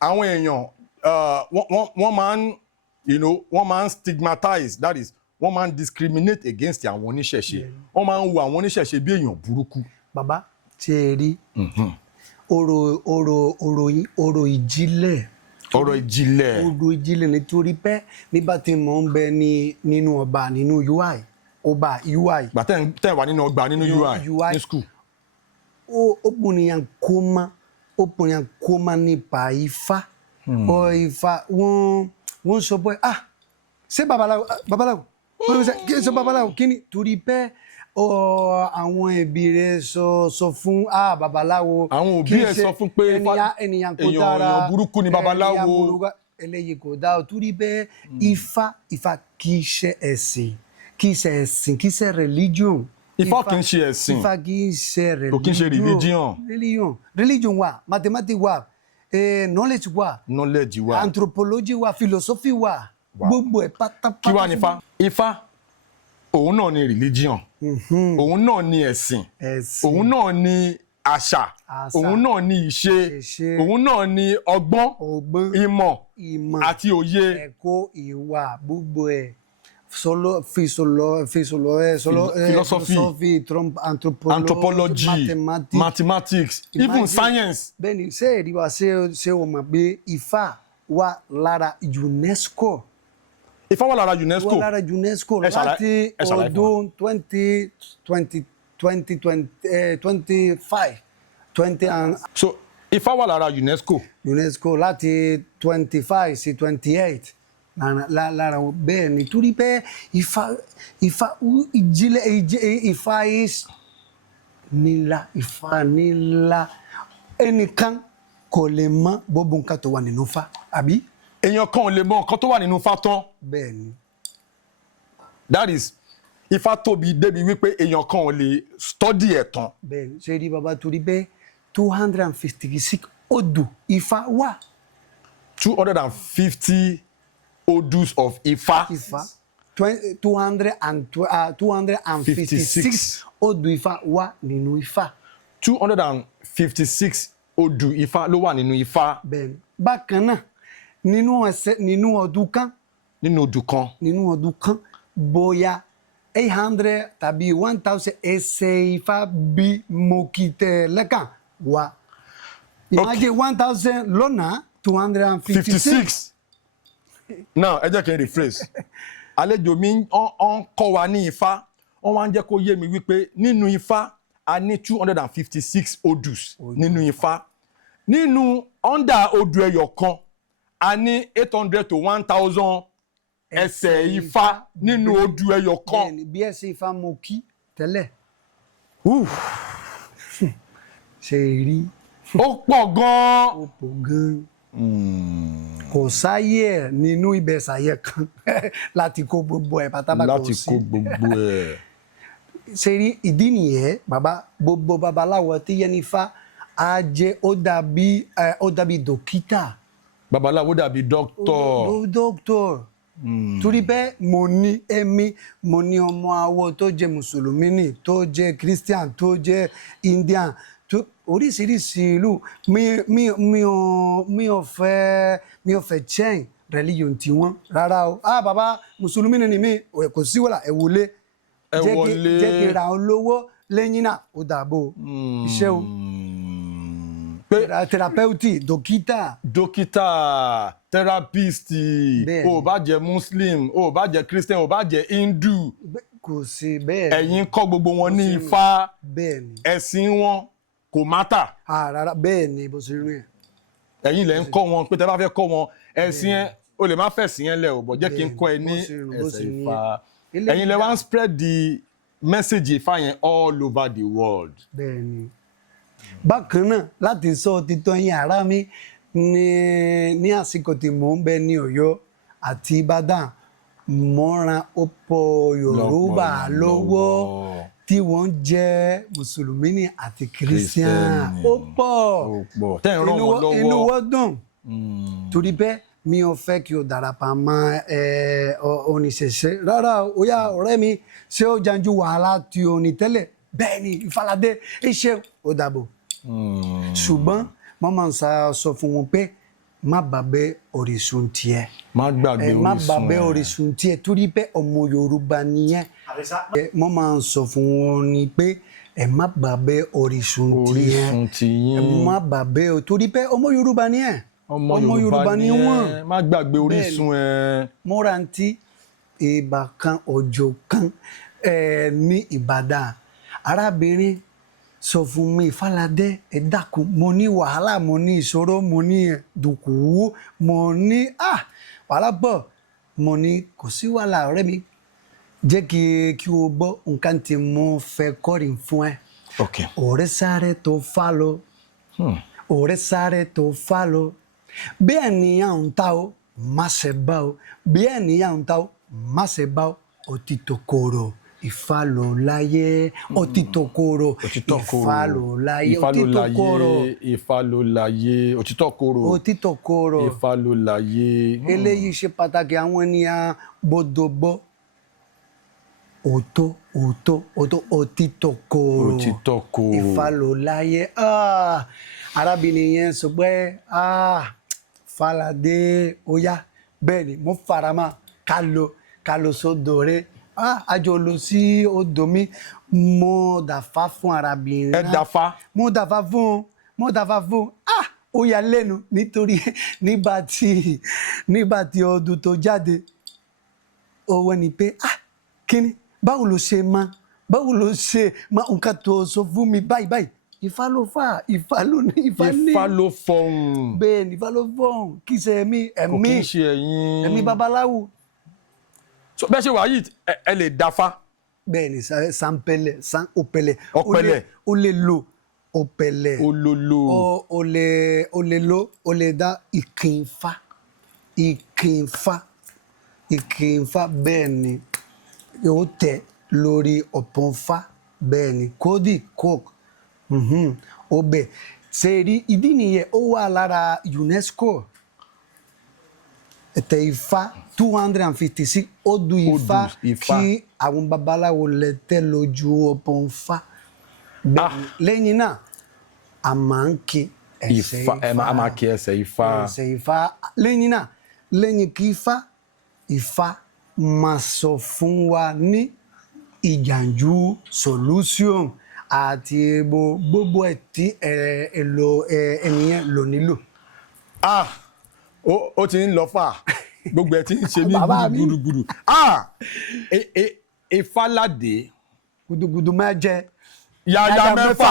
àwọn èèyàn wọ́n máa ń stigmatize, that is wọ́n máa ń discriminate against àwọn oníṣẹ̀ṣe. Wọ́n máa ń wo àwọn oníṣẹ̀ṣe bí èèyàn burúkú. Bàbá tí ẹ rí ọ̀rọ̀ ìjìnlẹ̀. Ọ̀rọ̀ ìjìnlẹ̀ nítorí pé nígbà tí mo ń bẹ nínú ọba nínú UI. Gbà tẹ́ wà nínú ọgbà nínú UI ní school. Ọkùnrin kó máa nípa Ifá. Ifá wọ́n sọ pé ṣé babaláwo ṣé babaláwo kí ni torí pé àwọn ẹbí rẹ̀ sọ fún babaláwo. Àwọn òbí ẹ̀ sọ fún pé ènìyàn kò dára, èèyàn burúkú ni babaláwo. Eléyìí kò dáa torí pé Ifá kì í ṣe ẹ̀sìn kì í ṣe religion. Ifá kì í ṣe ẹ̀sìn. Ifá kì í ṣe religion. Kò kì í ṣe religion wà, mathematics wà, knowledge wà, anthropology wà, philosophy wà, gbogbo ẹ̀ pátápátá. Kí wá ní Ifá? Òun náà ni religion. Òun náà ni ẹ̀sìn. Òun náà ni àṣà. Òun náà ni ìṣe. Òun náà ni ọgbọ́n, ìmọ̀ àti òye. Ẹ̀kọ́ ìwà gbogbo ẹ̀. philosophie, anthropology, mathematics, even science. Bẹ́ẹ̀ni ṣé èdè wa ṣé o mọ̀ pé Ifá wà lára UNESCO. Ifá wà lára UNESCO. Wà lára UNESCO láti ọdún 2025. So Ifá wà lára UNESCO. UNESCO láti 25 sí 28. Lára wọn bẹ́ẹ̀ ni torí pé Ifá ìjìnlẹ̀ Ifá nílá ẹnìkan kò lè mọ gbogbo nǹkan tó wà nínú Ifá àbí. Èèyàn kan ò lè mọ nǹkan tó wà nínú Ifá tán. Bẹ́ẹ̀ ni. That is Ifá tóbi débi wípé èèyàn kan ò lè study ẹ̀ tán. Bẹ́ẹ̀ ni ṣe rí bàbá torí pé 256 odù Ifá wà. 250 odus of Ifá. 256 odù Ifá wà nínú Ifá. 256 odù Ifá ló wà nínú Ifá. Bẹ́ẹ̀ni. Bákan náà nínú ọdún kan. Nínú ọdún kan. Bóyá 800 tàbí 1000 ẹsẹ̀ Ifá bí mo kì í tẹ̀ lẹ́kàn wá. Imagine 1000 lọ́nà 256. Now ẹ jẹ́ kí n rephrase. Àlejò mi ń kọ́ wa ní Ifá wọ́n wá ń jẹ́ kó yé mi wípé nínú Ifá a ní 256 odus nínú Ifá. Nínú under odù ẹyọ kan a ní 800 to 1000 ẹsẹ̀ Ifá nínú odù ẹyọ kan. Bẹ́ẹ̀ni bí ẹsẹ̀ Ifá mo kí tẹ́lẹ̀. Ṣe rí. Ó pọ̀ gan-an. Ó pọ̀ gan-an. Kò sáyé ẹ̀ nínú ìbẹ̀sàyẹ kan láti kó gbogbo ẹ̀ pátápátá kò sí. Ṣe rí ìdí nìyẹn bàbá gbogbo babaláwo tí yẹn ní Ifá á jẹ́ ó dàbí dókítà. Babaláwo dàbí dókítọ̀. Dókítọ̀. Torí bẹ́ẹ̀ mo ní ọmọ awo tó jẹ́ mùsùlùmí ni tó jẹ́ Christian tó jẹ́ Indian oríṣiríṣi ìlú mi ò fẹ́ change religion tiwọn rárá o. Bàbá mùsùlùmí ni mi kò sí wàhálà ẹ wọlé jẹ́ kí ra olówó lẹ́yìn náà ó dàbò iṣẹ́ o. Therapeuti dókítà therapist o bá jẹ́ Muslim o bá jẹ́ Christian o bá jẹ́ Hindu kò sí bẹ́ẹ̀. Ẹ̀yin kọ́ gbogbo wọn ní Ifá ẹ̀sìn wọn kò mátà. Rárá bẹ́ẹ̀ ni bó ṣe rí ẹ̀. Ẹ̀yin lẹ ń kọ́ wọn pé tẹ́ bá fẹ́ kọ́ wọn ẹ̀sìn ẹ̀ o lè má fẹ̀sìn ẹ̀ lẹ̀ o bọ̀ jẹ́ kí n kọ́ ẹ ní ẹ̀sìn Ifá. Ẹ̀yin lẹ wá ń spread the message Ifá yẹn all over the world. Bẹ́ẹ̀ ni. Bákan náà láti sọ títọ́ yín ará mi ní àsìkò tí mò ń bẹ ní Ọ̀yọ́ àti Ìbàdàn mo ran ọ̀pọ̀ Yorùbá lọ́wọ́ tí wọ́n jẹ́ mùsùlùmí ní àti Christian ó pọ̀ inú wọ́n dùn torí bẹ́ẹ̀ mi ò fẹ́ kí o darapọ̀ mọ́ oníṣẹ̀ṣe rárá o yá ọ̀rẹ́ mi ṣé ó janjú wàhálà tí o ní tẹ́lẹ̀ bẹ́ẹ̀ ni Ìfálàdé iṣẹ́ ó dàbò ṣùgbọ́n mo máa ń sọ fún wọn pé má gbàgbé orísun tiẹ̀ má gbàgbé orísun tiẹ̀ torí pé ọmọ Yorùbá nìyẹn mo máa ń sọ fún wọn ni pé ẹ má gbàgbé orísun tiẹ̀ ẹ má gbàgbé torí pé ọmọ Yorùbá nìyẹn ọmọ Yorùbá ni wọ́n má gbàgbé orísun ẹ. mo rántí ìgbà kan ọjọ́ kan ní Ìbàdàn arábìnrin sọ fún mi Ìfálàdé ẹ dákun mo ní wàhálà mo ní ìṣòro mo ní dùkú mo ní wàhálà pọ̀ mo ní kò sí wàhálà ọ̀rẹ́ mi jẹ́ kí o gbọ́ nǹkan tí mo fẹ́ kọrin fún ẹ. ọ̀rẹ́ sáré tó fà lọ ọ̀rẹ́ sáré tó fà lọ bí ènìyàn ń ta o má ṣe bá o bí ènìyàn ń ta o má ṣe bá o òtítọ́ korò Ifá ló láyé òtítọ́ korò Ifá ló láyé òtítọ́ korò Ifá ló láyé òtítọ́ korò Ifá ló láyé. Eléyìí ṣe pàtàkì àwọn ènìyàn gbọ́dọ̀ gbọ́ òtítọ́ korò Ifá ló láyé. Arábìnrin yẹn sọ pé Fálàdé ó yá bẹ́ẹ̀ ni mo fara mọ́ ká lọ sódò rẹ̀ àjọ lọ sí odò mi mo dàfá fún arábìnrin ẹ dáfá. mo dàfá fún ó yà lẹ́nu nítorí nígbà tí ọdún tó jáde ó wẹ́ ni pé kíni báwo ló ṣe máa nǹkan tó sọ fún mi báyìí Ifá ló fà Ifá ló ní Ifá ló fọhùn. bẹ́ẹ̀ ni Ifá ló fọhùn kì í ṣe ẹ̀mí kò kì í ṣe ẹ̀yin. ẹ̀mí babaláwo. so bẹ́ẹ̀ ṣe wà yìí ẹ lè dáfá. bẹ́ẹ̀ ni sanpẹlẹ ọ̀pẹ̀lẹ̀ ọ̀pẹ̀lẹ̀ o lè lo ọ̀pẹ̀lẹ̀ ololo o lè lo o lè dá ìkìnfà bẹ́ẹ̀ ni yóò tẹ̀ lórí ọ̀pọ̀nfà bẹ́ẹ̀ ni kódì coke ọbẹ̀ ṣèrí ìdí nìyẹn ó wà lára UNESCO ẹ̀tẹ̀ Ifá 256 odù Ifá kí àwọn babaláwo lè tẹ̀ lójú ọ̀pọ̀nfà lẹ́yìn náà a máa ń kí ẹsẹ̀ Ifá a máa kí ẹsẹ̀ Ifá. lẹ́yìn náà lẹ́yìn kí Ifá máa sọ fún wa ní ìyànjú solution àti gbogbo ẹ̀ tí ènìyàn lò nílò. ó ti ń lọ fà gbogbo ẹ̀ tí ń ṣe ní gbùdùgbùdù. Ifáládé. gudugudu máa jẹ. yàyà mẹ́fà.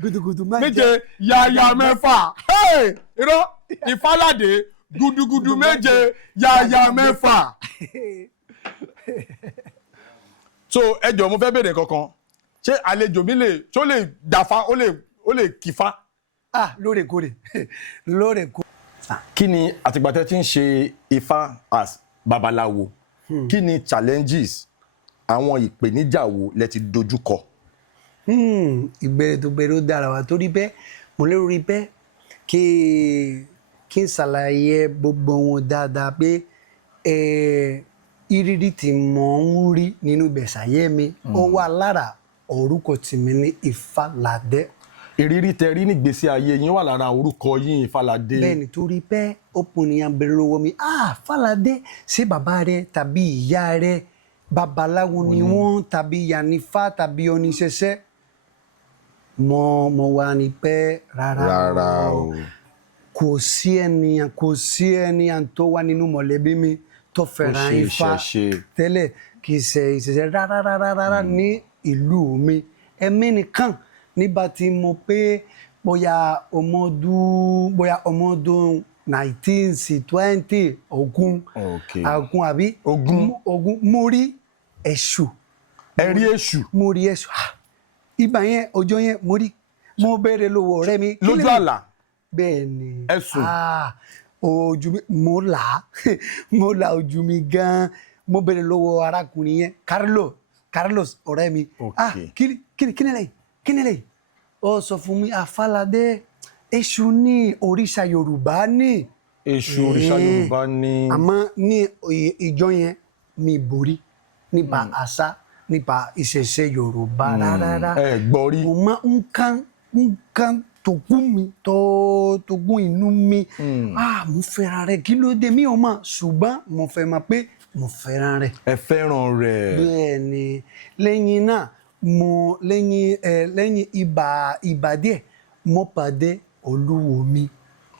gudugudu máa jẹ. méje yàyà mẹ́fà. irọ́ Ifáládé gudugudu méje yàyà mẹ́fà. so ẹ jọ̀ọ́ mo fẹ́ béèrè kankan ṣé àlejò mi tó lè dáfá ó lè kífá. lóòrèkóòrè. kí ni àtìgbà tẹ́ ti ń ṣe Ifá as babaláwo kí ni challenges àwọn ìpèníjà wo lẹ ti dojú kọ. ìbéèrè tó béèrè ó dára wa torí bẹ́ẹ̀ mo lérò rí bẹ́ẹ̀ kí n ṣàlàyé gbogbo wọn dáadáa pé ìrírí tí mo ń rí nínú ìgbésí mi ó wà lára orúkọ tèmi ní Ifáládé. ìrírí tẹ́ rí nígbésí ayé yín wà lára orúkọ yín Ifáládé. bẹ́ẹ̀ nítorí pé ọ̀pọ̀nìyàn bèrè lọ́wọ́ mi Fáládé ṣé bàbá rẹ tàbí ìyá rẹ babaláwo ni wọ́n tàbí yànífà tàbí oníṣẹ̀ṣẹ̀ mo wà ní pé rárá o. kò sí ènìyàn tó wà nínú mọ̀lẹ́bí mi tó fẹ́ràn Ifá tẹ́lẹ̀ kì í ṣe ìṣẹ̀ṣẹ̀ rárá ní ìlú mi ẹ̀mí nìkan nígbà tí mo pé bóyá ọmọdún 19 sí 20 ogún àbí ogún mo rí èṣù. ẹ rí èṣù. mo rí èṣù ìgbà yẹn ọjọ́ yẹn mo béèrè lọ́wọ́ ọ̀rẹ́ mi. lójú àlá. bẹ́ẹ̀ ni ẹ̀sùn. ojú mi mo là ojú mi gan mo béèrè lọ́wọ́ arákùnrin yẹn Carlos ọ̀rẹ́ mi. kí ni lẹ́yìn ó sọ fún mi Fáládé èṣù ní òrìṣà Yorùbá ní. èṣù òrìṣà Yorùbá ní. àmọ́ ní ìjọ yẹn mi borí nípa àṣà nípa ìṣẹ̀ṣe Yorùbá rárá. ẹ gbọ́ rí. mo máa nǹkan tó gún mi tó gún inú mi. mo fẹ́ràn rẹ̀ kí ló dé mi ò mọ̀ ṣùgbọ́n mo fẹ́ mọ̀ pé mo fẹ́ràn rẹ̀. ẹ fẹ́ràn rẹ̀. bẹ́ẹ̀ ni lẹ́yìn náà lẹ́yìn ìbà díẹ̀ mo pàdé olúwo mi.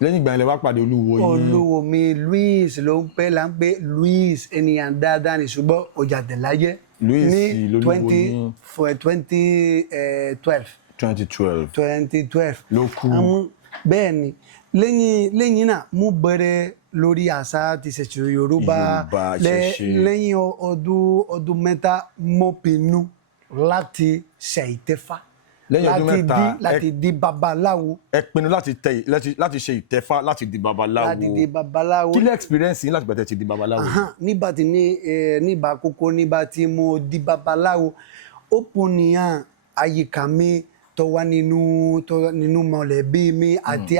lẹ́yìn ìgbà yẹn lẹ wá pàdé olúwo yín. olúwo mi Louis ló ń pẹ́ là ń pẹ́ Louis ènìyàn dáadáa ní ṣùgbọ́n ọjà tẹ̀láyé. Louis lolúwo yín. 2012 ló kú. bẹ́ẹ̀ ni lẹ́yìn náà mo bẹ̀rẹ̀ lórí àṣà ti ṣẹ̀ṣẹ̀ Yorùbá lẹ́yìn ọdún mẹ́ta mo pinnu láti ṣe ìtẹ́fá. lẹ́yìn ọdún mẹ́ta láti di babaláwo. ẹ pinnu láti ṣe ìtẹ́fá láti di babaláwo. láti di babaláwo. kí lẹ́ experience yín láti gbà tẹ́ ti di babaláwo. nígbà àkọ́kọ́ nígbà tí mo di babaláwo ọ̀pọ̀nìyàn àyíká mi tó wà nínú mọ̀lẹ́bí mi àti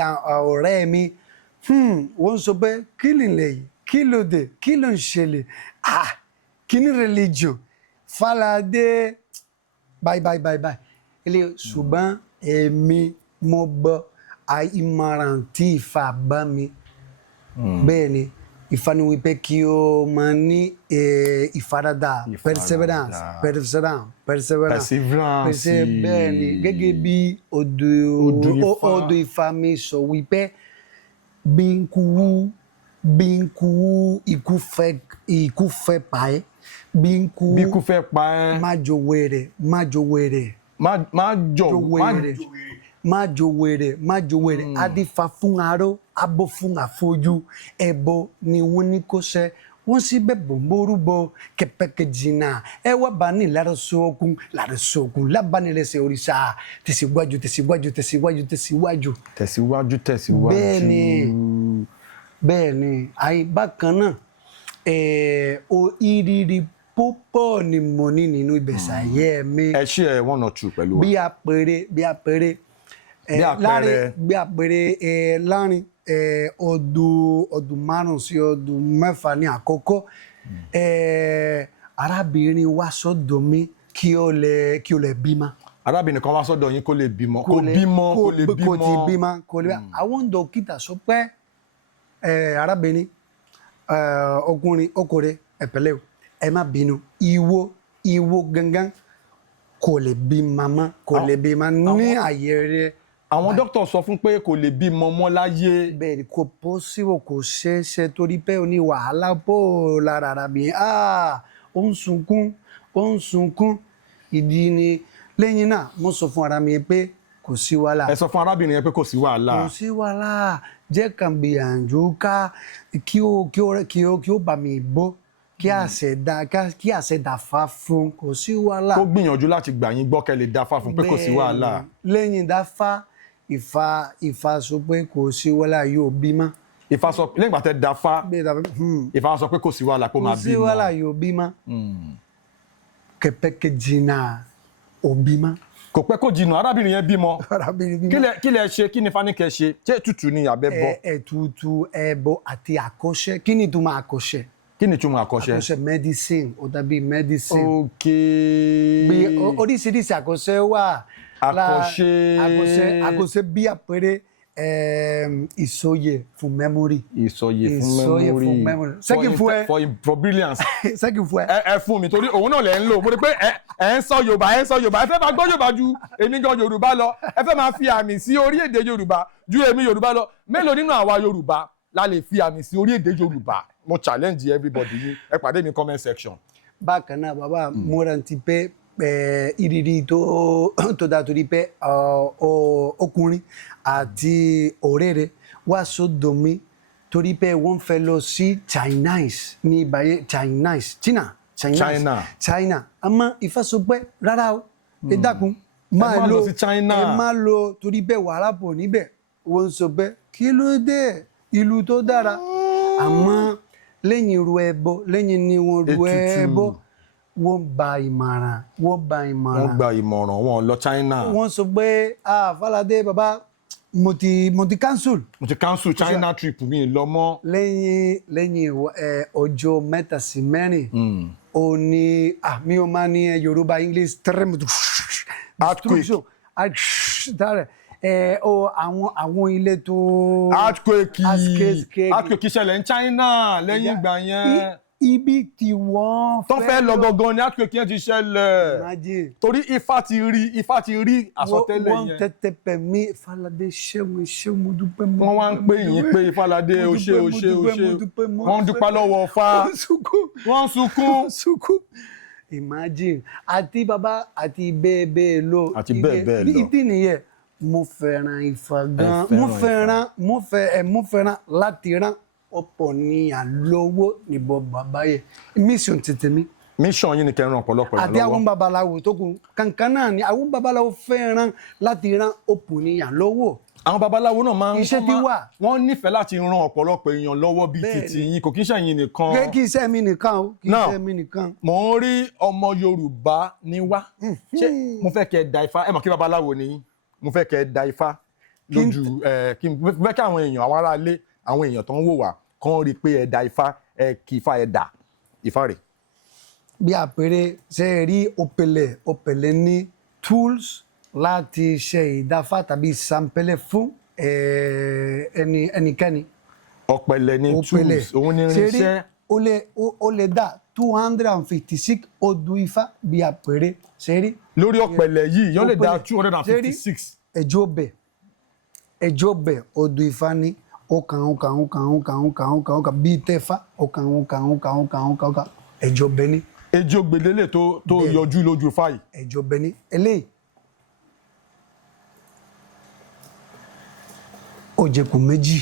ọ̀rẹ́ mi wọ́n sọ pé kí ni lèyí kí ló dé kí ló ń ṣẹlẹ̀ kí ni religion Fáládé bye ilé ṣùgbọ́n èmi mo gbọ́ ìmọ̀ràn tí Ifá bá mi bẹ́ẹ̀ ni Ifá ní wípé kí o máa ní ìfaradà perseverance bẹ́ẹ̀ ni gẹ́gẹ́ bí odò Ifá mi sọ wípé bí n kú ikú fẹ́ pa ẹ́ bí ikú fẹ́ pa ẹ́ má jọ wẹ̀rẹ̀ adífá fún aró abo fún àfojú ẹbọ ni wọ́n ní kó ṣe wọ́n sì bẹ bòǹbòrúbọ kẹpẹkẹjìnà ẹ wá bá ní lárọsọkún lábánilẹsẹ òrìṣà tẹsíwájú. bẹ́ẹ̀ ni bákan náà ìrírí púpọ̀ ni mo ní nínú ìgbésí ayé mi. ẹ ṣe ẹ 1 or 2 pẹ̀lú wa. bí àpẹẹrẹ láàrin ọdún 5 sí ọdún 6 ní àkọ́kọ́ arábìnrin wá sọ́dọ̀ mi kí ó lè bímọ. arábìnrin kan wá sọ́dọ̀ yín kó lè bímọ. kò ti bímọ. àwọn dókítà sọ pé arábìnrin ọkùnrin ẹ̀pẹ̀lẹ́ ẹ má bínú ìwọ gangan kò lè bímọ mọ́ kò lè bímọ ní àyè rẹ̀. àwọn dókítà sọ fún pé kò lè bímọ mọ́ láyé. bẹ́ẹ̀ ni kò possible kò ṣeéṣe torí pé ó ní wàhálà pọ̀ lára arábìnrin ó ń sunkún ìdí ni lẹ́yìn náà mo sọ fún ara mi pé kò sí wàhálà. ẹ sọ fún arábìnrin yẹn pé kò sí wàhálà. kò sí wàhálà jẹ́ kàn gbìyànjú kí ó bá mi bọ́ kí àṣẹ dáfá fún kò sí wàhálà. kó gbìyànjú láti gbà yín gbọ́ kẹ́ lè dáfá fún pé kò sí wàhálà. lẹ́yìn dáfá Ifá sọ pé kò sí wàhálà yóò bímọ. Ifá sọ lẹ́yìn ìgbà tẹ́ dáfá Ifá sọ pé kò sí wàhálà kó máa bímọ. kò sí wàhálà yóò bímọ. kẹpẹkẹ jìnnà ò bímọ. kò pẹ́ kó jìnnà arábìnrin yẹn bímọ. kí lẹ ṣe kí ni Ifá ní kẹ́ ṣe ṣé ètùtù ni àbẹ́bọ. ètùtù ẹbọ àti àkọsẹ kí ni ìtumọ̀ àkọsẹ. kí ni ìtumọ̀ àkọsẹ. àkọsẹ medicine ó dàbí medicine. ok. bí oríṣiríṣi àkọsẹ wà. àkọsẹ bí àpẹẹrẹ ìsọyẹ fún memory. ìsọyẹ fún memory. sẹ́kì fún ẹ. for brilliance. sẹ́kì fún ẹ. ẹ fún mi torí òun náà lẹ ń lò mo rí pé ẹ ń sọ Yorùbá ẹ fẹ́ máa gbọ́ Yorùbá ju èmi gan Yorùbá lọ ẹ fẹ́ máa fi àmì sí orí èdè Yorùbá ju èmi Yorùbá lọ mélòó nínú àwa Yorùbá la lè fi àmì sí orí èdè Yorùbá mo challenge everybody yìí ẹ pàdé mi comment section. bákan náà bàbá mo rántí pé ìrírí tó dáa torí pé ọkùnrin àti ọ̀rẹ́ rẹ̀ wá sọ́dọ̀ mi torí pé wọ́n fẹ́ lọ sí China àmọ́ Ifá sọ pé rárá o ẹ dákun máa lọ ẹ má lọ torí pé wàhálà pọ̀ níbẹ̀ wọ́n sọ pé kí ló dé ìlú tó dára àmọ́ lẹ́yìn ru ẹbọ lẹ́yìn ni wọ́n ru ẹbọ wọ́n gba ìmọ̀ràn. wọ́n lọ China. wọ́n sọ pé Fálàdé bàbá mo ti cancel. China trip mi lọ mọ́. lẹ́yìn ọjọ́ 3 sí 4 ó ní mi ò máa ní Yorùbá English earthquake àwọn ilé tó. earthquake ṣẹlẹ̀ ní China lẹ́yìn ìgbà yẹn. ibi tí wọ́n fẹ́ lọ gangan ni earthquake yẹn ti ṣẹlẹ̀ torí Ifá ti rí àsọtẹ́lẹ̀ yẹn. wọ́n tẹ́tẹ́ pẹ̀ mí Fálàdé ṣé mo dúpẹ́ mọ́. wọ́n wá ń pè yín pé Fálàdé o ṣé wọ́n ń dúpẹ́ lọ́wọ́ Ifá wọ́n sunkún. imagine àti bàbá àti bẹ́ẹ̀ lọ. ìdí nìyẹn mo fẹ́ràn Ifá gan mo fẹ́ràn láti rán ọ̀pọ̀ ní àlọ́wọ́ níbọ̀ bàbá yẹn mission tètè mi. mission yìí ni kẹ́ ràn ọ̀pọ̀lọpọ̀ yẹn lọ́wọ́. àti àwọn babaláwo tó kù kankan náà ni àwọn babaláwo fẹ́ràn láti rán ọ̀pọ̀ ní àlọ́wọ́. àwọn babaláwo náà máa ń iṣẹ́ ti wà. wọ́n nífẹ̀ẹ́ láti ran ọ̀pọ̀lọpọ̀ èèyàn lọ́wọ́ bíi títí yín kò kí ń ṣe ẹ̀yin nìkan. kì í ṣe mi nìkan o kì í ṣe mi nìkan. mò ń rí ọmọ Yorùbá ní wá ṣé mo fẹ́ kẹ́ ẹ da Ifá ẹ mọ̀ kí babaláwo ni yín mo fẹ́ kẹ́ ẹ da Ifá lójú kí n fẹ́ kí àwọn èèyàn àwọn aráalé àwọn èèyàn tó ń wò wá kàn rí i pé ẹ da Ifá ẹ kì Ifá ẹ dà Ifá rẹ̀. bí àpẹẹrẹ ṣe é rí òpèlè ní tools láti ṣe ìdáfá tàbí ìsàmpẹ́lẹ̀ fún ẹnikẹ́ni ọ̀pẹ̀lẹ̀ ni tools òun ni irinṣẹ́. ó lè dá 256 odù Ifá bí àpẹẹrẹ ṣeré. lórí ọ̀pẹ̀lẹ̀ yìí yọ́n lè dá 256. ẹjọ́ bẹ̀ odù Ifá ní ọkàn bíi tẹ́fà ọkàn ẹjọ́ bẹ ní. ejò gbèdélé tó yọjú lójú fáyì. ẹjọ́ bẹ ní eléyìí ọ̀jẹ̀kù méjì.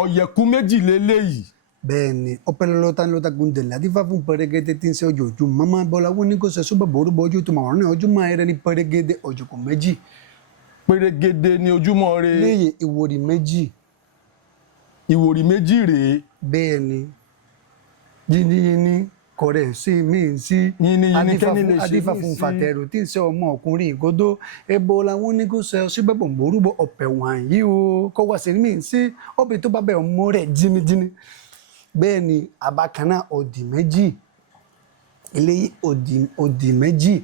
ọ̀yẹ̀kú méjì lélẹ́yìí. bẹ́ẹ̀ni ọpẹlọlọta gundẹlẹ adífá fún pẹrẹgẹdẹ tí ń ṣe ọjọ́ ojú mọmọ bọlá wọn ní kò ṣe sọgbà borúbọ ojú tó màwọn náà ojú máa rẹ ní pẹrẹgẹdẹ ọ̀jẹ̀kù méjì. pẹrẹgẹdẹ ni ojúmọ́ rẹ. léyè ìwòrì méjì. ìwòrì méjì rèé. bẹ́ẹ̀ni yíníyíní kọrẹ sí mi sí adífá fún fàtẹrù tí ń ṣe ọmọ ọkùnrin ìgòdó ẹbọ làwọn ní kò ṣe ọsibẹ bòǹbòrúbọ ọpẹ wàyí o kọ wá sí mi sí ọbẹ tó bá bẹ ọmọ rẹ jínijíní. bẹ́ẹ̀ ni abakana òdì méjì eléyìí òdì méjì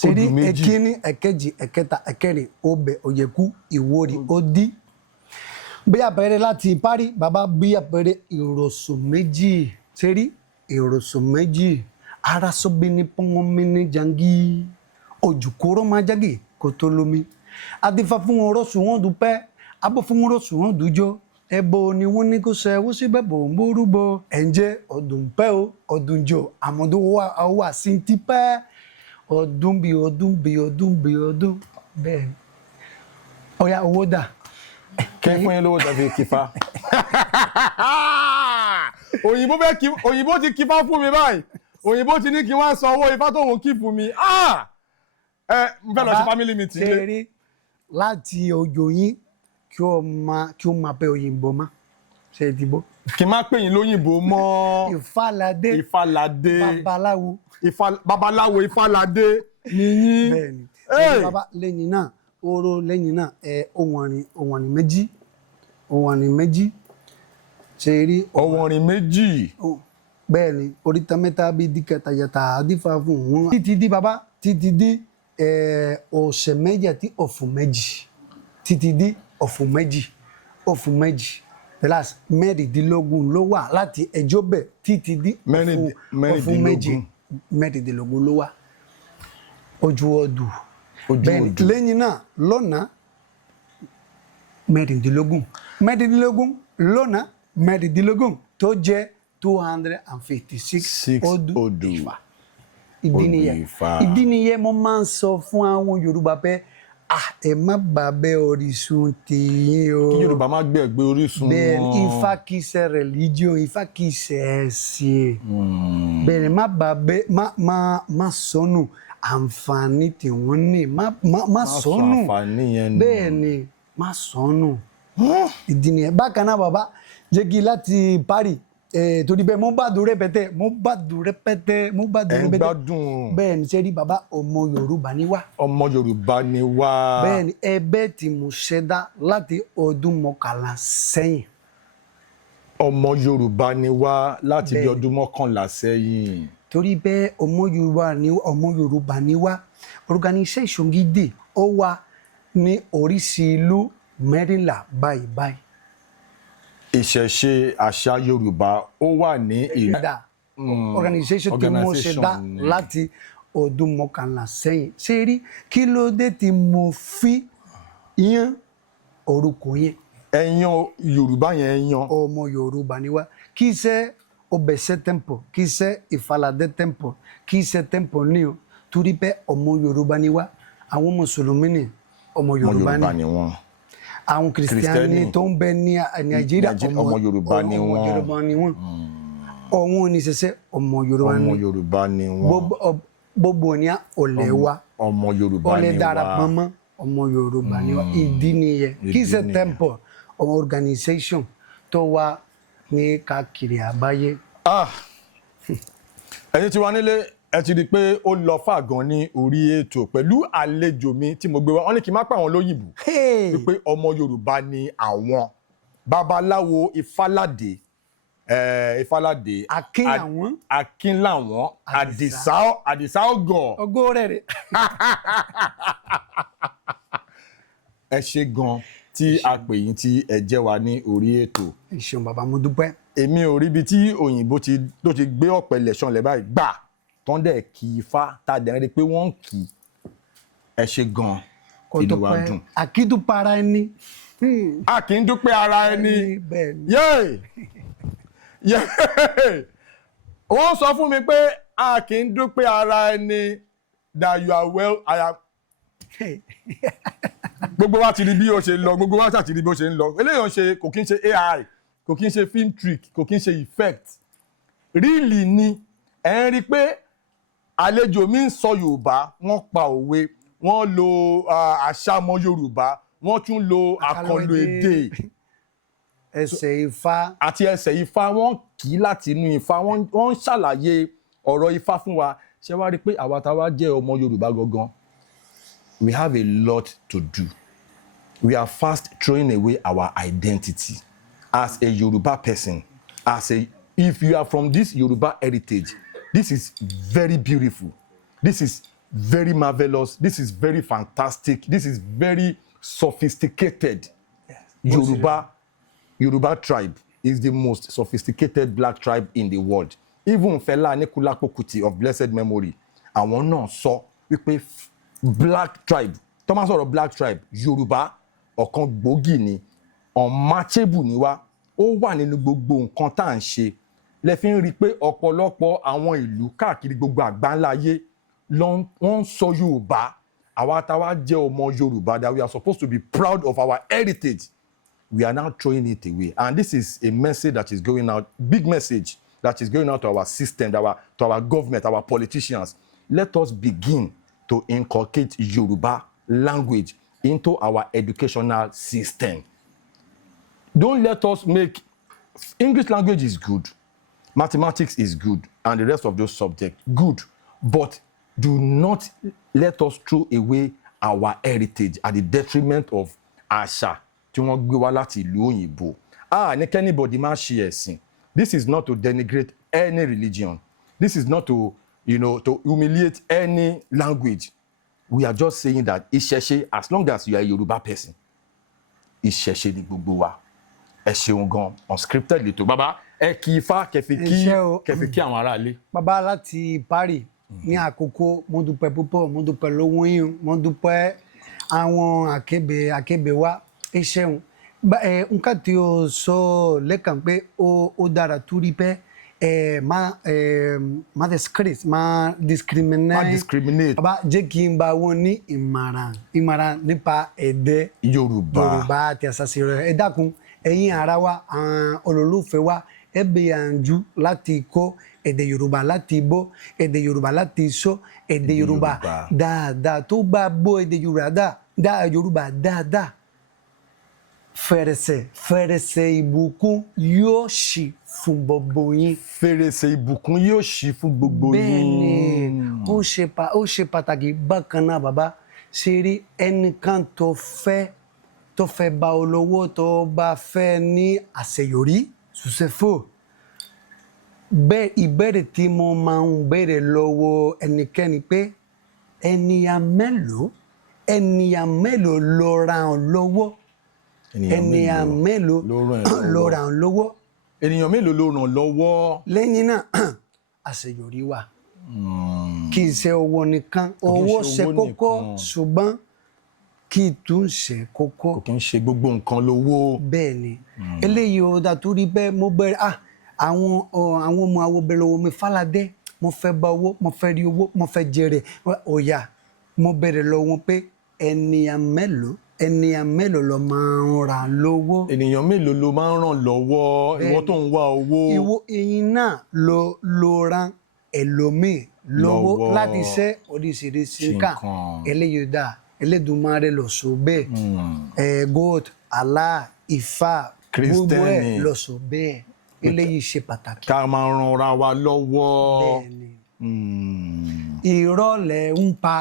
ṣeré ẹ̀kíní ẹ̀kẹjì ẹ̀kẹta ẹ̀kẹrin ọbẹ̀ ọ̀yẹ̀kú ìwòrì òdì. bí àpẹẹrẹ láti parí bàbá bí àpẹẹrẹ ìrọ̀sùn méjì ṣeré ìrọ̀sùn méjì arasọ́bìnrin pọ́nmọ́mìnì jangi ojúkòrò máa jáde kó tó lómi adífá fún ọrọ̀sùn wọn dúpẹ́ abọ́ fún ọrọ̀sùn wọn dújọ́ ẹbọ ni wọ́n ní kó ṣe ẹwọ́ síbẹ̀ bò ń bórúbọ ẹ̀ǹjẹ́ ọdún pẹ́ o ọdún jọ àmọ́dún wà sí ti pẹ́ ọdún bí ọdún bẹ́ẹ̀ ọ̀ya owó dà. kẹ́ fún yín lówó tàbí kífá. òyìnbó ti kífá fún mi báyìí òyìnbó ti ní kí wọ́n san owó ifá tóun kí fún mi. n fẹ́ lọ sí family meeting. ṣeré láti ọjọ́ yín kí o máa pẹ òyìnbó má ṣe ìdìbò. kí n má pè yín lóyìnbó mọ́. Ìfáládé babaláwo Ìfáládé ni yín. bẹ́ẹ̀ni bàbá lẹ́yìn náà oró lẹ́yìn náà òwọ̀nrín méjì ṣe rí. òwọ̀nrín méjì. bẹ́ẹ̀ni oríta mẹ́ta bíi díkẹta yàtà àdífà fún wọn. títí di ọ̀sẹ̀ méjì àti ọ̀fun méjì títí di ọ̀fun méjì plus mẹ́rìndínlógún ló wà láti ẹjọ́ bẹ̀ títí di ọ̀fun méjì mẹ́rìndínlógún ló wà ojú ọdún bẹ́ẹ̀ni lẹ́yìn náà lọ́nà mẹ́rìndínlógún lọ́nà mẹ́rìndínlógún tó jẹ́ 256 odù Ifá. ìdí nìyẹn mo máa ń sọ fún àwọn Yorùbá pé ẹ má bàbẹ orísun tèyín o. kí Yorùbá má gbẹ̀gbẹ́ orísun wọn. bẹ́ẹ̀ Ifá kìí ṣe religion Ifá kìí ṣe ẹ̀sìn. bẹ́ẹ̀ má bàbẹ má sọnù àǹfààní tí wọ́n ní má sọnù. bẹ́ẹ̀ ni má sọnù. ìdí nìyẹn bákan náà bàbá jẹ́ kí láti Paris torí bẹ́ẹ̀ mo bá dùn rẹpẹtẹ. ẹ ń gbádùn. bẹ́ẹ̀ ni sẹ́rí bàbá ọmọ Yorùbá ni wá. ọmọ Yorùbá ni wá. bẹ́ẹ̀ ni ẹbẹ́ tí mo ṣẹ̀dá láti ọdún 11 sẹ́yìn. ọmọ Yorùbá ni wá láti bí ọdún 11 sẹ́yìn. torí bẹ́ẹ̀ ọmọ Yorùbá ni wá organisation gidi ó wà ní oríṣi ìlú 14 báyìí. ìṣẹ̀ṣe àṣà Yorùbá ó wà ní ìlú. organisation tí mo ṣe dá láti ọdún 11 sẹ́yìn ṣe rí kí ló dé tí mo fi yan orúkọ yẹn. ẹ̀yàn Yorùbá yẹn yan. ọmọ Yorùbá ni wá kì í ṣe Ọbẹ̀ṣẹ̀ temple kì í ṣe Ìfáládé temple kì í ṣe temple ní o torí pé ọmọ Yorùbá ni wá àwọn mùsùlùmí ni ọmọ Yorùbá ni wọ́n. àwọn kìrìsìtẹ́nì tó ń bẹ ní Nàìjíríà ọmọ Yorùbá ni wọ́n. ọ̀hún oníṣẹ̀ṣẹ̀ ọmọ Yorùbá ni wọ́n. gbogbo ní ọ̀lẹ́ wa ọmọ Yorùbá ni wá. ọ̀lẹ́ darapọ̀ mọ́ ọmọ Yorùbá ni wá. ìdí nìyẹn kì í ṣe temple ọmọ organisation tó wà ní káàkiri àgbáyé. ẹ̀yin tí wà nílé ẹ ti rí i pé ó lọ fàgàn ní orí ètò pẹ̀lú àlejò mi tí mo gbé wá wọ́n ní kí n má pa àwọn lóyìnbó wípé ọmọ Yorùbá ni àwọn babaláwo Ìfáládé Akínláwọn Àdìsá ọgọ rẹ̀ ẹ ṣe gan tí a pè yín tí ẹ jẹ́ wa ní orí ètò. ẹ ṣeun bàbá mo dúpẹ́. èmi ò rí ibi tí òyìnbó tó ti gbé ọ̀pẹ̀lẹ̀ ṣanlẹ̀ báyìí gbà tán dẹ̀ kí ifá tá a dẹ̀ rí pé wọ́n ń kì í. ẹ ṣe gan-an inú wa dùn. àkídùpara ẹni. a kì í dúpẹ́ ara ẹni. yéè wọ́n sọ fún mi pé a kì í dúpẹ́ ara ẹni that you are well I am. gbogbo wa ti rí bí ó ṣe lọ gbogbo wa ti rí bí ó ṣe ń lọ eléyìí kò kí ń ṣe AI kò kí ń ṣe film trick kò kí ń ṣe effect really ni ẹ ń rí i pé àlejò mi ń sọ Yorùbá wọ́n pa òwe wọ́n lo àṣàmọ̀ Yorùbá wọ́n tún lo àkànlò èdè ẹsẹ̀ Ifá àti ẹsẹ̀ Ifá wọ́n kì í láti inú Ifá wọ́n ń ṣàlàyé ọ̀rọ̀ Ifá fún wa ṣé wá rí i pé àwa táwa jẹ́ ọmọ Yorùbá gangan we have a lot to do. We are fast throwing away our identity as a Yoruba person. If you are from this Yoruba heritage, this is very beautiful. This is very marvelous. This is very fantastic. This is very sophisticated. Yes. Yoruba tribe is the most sophisticated black tribe in the world. Even Fela Anikulapo Kuti of blessed memory, àwọn náà sọ wípé black tribe thomas ọ̀rọ̀ black tribe Yorùbá ọ̀kan gbòógì ni unmatchable ni wá ó wà nínú gbogbo nǹkan tá à ń ṣe lẹ fi ń rí i pé ọ̀pọ̀lọpọ̀ àwọn ìlú káàkiri gbogbo àgbáńlá ayé wọ́n ń sọ Yorùbá àwa táwa jẹ́ ọmọ Yorùbá that we are supposed to be proud of our heritage we are now throwing it away and this is a message that is going out big message that is going out to our system to our government our politicians let us begin to inculcate Yoruba language into our educational system. Don't let us make English language is good, mathematics is good, and the rest of those subjects good, but do not let us throw away our heritage at the detriment of àṣà tí wọ́n gbé wá láti ìlú òyìnbó. Ní kẹ́nìbọ̀dì má ṣe ẹ̀sìn. This is not to denigrate any religion. This is not to to humiliate any language. We are just saying that ìṣẹ̀ṣe, as long as you are a Yoruba person, ìṣẹ̀ṣe ni gbogbo wa. Ẹ ṣeun gan, unscripted lè tó. Bàbá, ẹ kí Ifá kẹfì kí àwọn aráalé. Bàbá láti Paris ní àkókò mo dúpẹ́ púpọ̀, mo dúpẹ́ lọ́wọ́ yín, mo dúpẹ́ àwọn akébè wa. Ẹ ṣeun. Nǹkan tí o sọ lẹ́kàn pé ó dára torí pé má discriminate. Bàbá jẹ́ kí n bá wọn ní ìmọ̀ràn nípa èdè Yorùbá àti àṣàṣe rẹ̀. Ẹ dákun ẹ̀yin ará wa àwọn olólùfẹ́ wa ẹ gbìyànjú láti kọ́ èdè Yorùbá láti bọ́ èdè Yorùbá láti sọ èdè Yorùbá dáadáa tó bá bọ́ èdè Yorùbá dáadáa fèrèsé ìbùkún yóò ṣí fún gbogbo yín. Fèrèsé ìbùkún yóò ṣí fún gbogbo yín. Bẹ́ẹ̀ni ó ṣe pàtàkì bákan náà bàbá ṣe rí ẹnìkan tó fẹ́ bá olówó tó bá fẹ́ ní àṣeyọrí successful. Bẹ́ẹ̀ ìbéèrè tí mo máa ń béèrè lọ́wọ́ ẹnikẹ́ni pé ènìyàn mélòó ló ràn ọ́ lọ́wọ́. Ènìyàn mélòó ló ràn ọ́ lọ́wọ́. Ènìyàn mélòó ló ràn lọ́wọ́. Lẹ́yìn náà àṣeyọrí wà. Kì í ṣe owó nìkan owó ṣe kókó ṣùgbọ́n kì í tún ṣe kókó. Kò kí ń ṣe gbogbo nǹkan lówó. Bẹ́ẹ̀ni eléyìí ó dá torí bẹ́ẹ̀ mo bẹ̀rẹ̀ àwọn ọmọ awobẹ̀rẹ̀ owó mi Fálàdé mo fẹ́ bá owó mo fẹ́ rí owó mo fẹ́ jèrè ọ̀yà mo bẹ̀rẹ̀ lọ́wọ́ pé ènìyàn mélòó ló máa ń ràn lọ́wọ́. Ènìyàn mélòó ló máa ń ràn lọ́wọ́ ìwọ tó ń wá owó. Ẹ̀yin náà ló ràn ẹlòmíì lọ́wọ́ láti ṣe oríṣiríṣi nǹkan eléyìí dá Elédùmarè ló sọ bẹ́ẹ̀ God Allah Ifá gbogbo ẹ̀ ló sọ bẹ́ẹ̀ eléyìí ṣe pàtàkì. Ká máa ran ra wa lọ́wọ́. Bẹ́ẹ̀ni ìrọ̀lẹ́ ń pa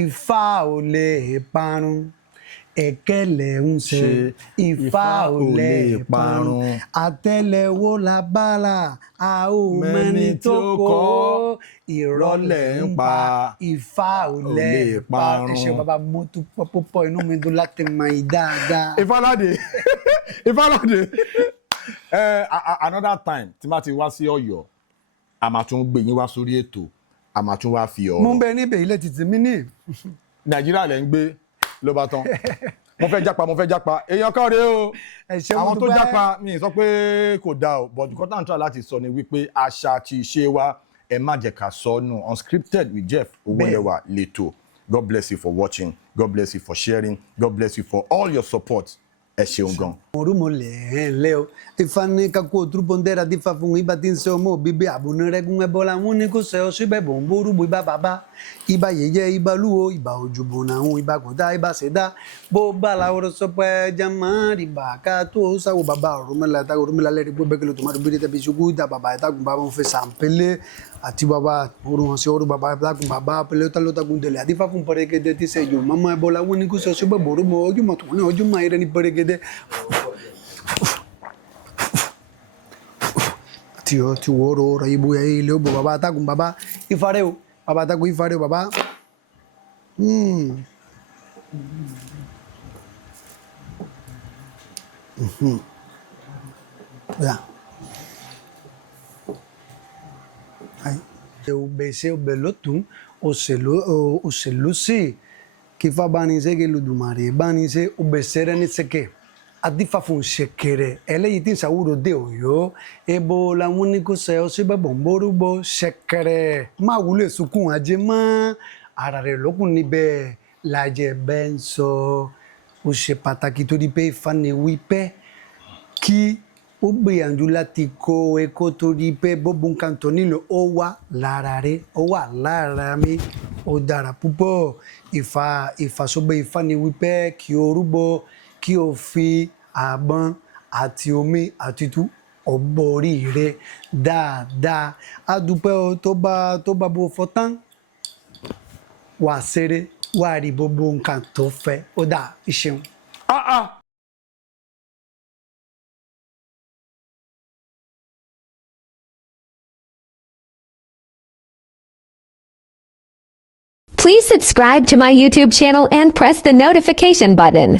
Ifá ò lè parun ẹ̀kẹ́lẹ̀ ń ṣe Ifá ò lè parun àtẹ́lẹwọ́ la bálà a ò mẹ́ni tó kọ́ ìrọ̀lẹ́ ń pa Ifá ò lè parun. ẹ ṣé bàbá mo tún púpọ̀ inú mi dùn láti mọ ìdáadáa. Ifáládé Ifáládé another time tí bá ti wá sí Ọ̀yọ́ a máa tún gbé yín wá sórí ètò a máa tún wá fi ọ̀rọ̀. mo ń bẹ níbẹ̀ ilé títí mi ní. Nàìjíríà lẹ́ ń gbé ló bá tán mo fẹ́ jápa èèyàn kan rèé o àwọn tó jápa mi sọ pé kò dáa o but nǹkan tá à ń try láti sọ ni wípé àṣà àti ìṣe wa ẹ má jẹ́ ká sọnù. Unscripted with Jeff Owóyẹwà lẹ́tọ̀. God bless you for watching. God bless you for sharing. God bless you for all your support. Ẹ ṣeun gan. Morumo le leo ifane ka ko trupondera di fa fun iba tin se omo bibi abunire gun ebola won ni ko se o sibe bo nboru bo iba baba iba yeye iba luo iba ojubo na hun iba goda iba seda bo ba la oro so pe jama riba ka to sa wo baba Orunmila le ri bo bekelo to ma do bi te bi sugu da baba ta gun baba mo fe sampele àti baba orun se oru baba ta gun baba pele ta lo ta gun dele adi fa fun peregede ti se jo mama ebola won ni ko se o sibe bo ru mo ojumo to ni ojuma ire ni peregede tío tí woro ra ibu e ile obo baba tagun baba ifare o baba tagun ifare o baba ya ai o bese o belotun o se lo si ki fa bani se ke Olódùmarè bani se o besere ni seke adifa fún ṣẹ̀kẹ̀rẹ̀ eléyìí tí ń ṣàwúrò dé Ọ̀yọ́ ebo làwọn ní kò ṣe ọ síbẹ̀ bọ̀ ń borúbọ ṣẹ̀kẹ̀rẹ̀ má wúlò sunkún ajé mọ́ ara rẹ̀ lọ́kùn níbẹ̀ làjẹ́ bẹ́ẹ̀ ń sọ ó ṣe pàtàkì torí pé Ifá ni wípé kí ó gbìyànjú láti kó ẹ̀kọ́ torí pé gbogbo nǹkan tó nílò ó wà lára rẹ̀ ó wà lára mi ó dára púpọ̀ Ifá sọ pé Ifá ni wípé kí o rúbọ kí o fi àgbọn àti omi àtìtú ọ̀bọ orí rẹ dáadáa a dúpẹ́ tó bá bó fọ́ tán wà ṣeré wà rí gbogbo nǹkan tó fẹ́ ó dà ìṣeun. Please subscribe to my YouTube channel and press the notification button.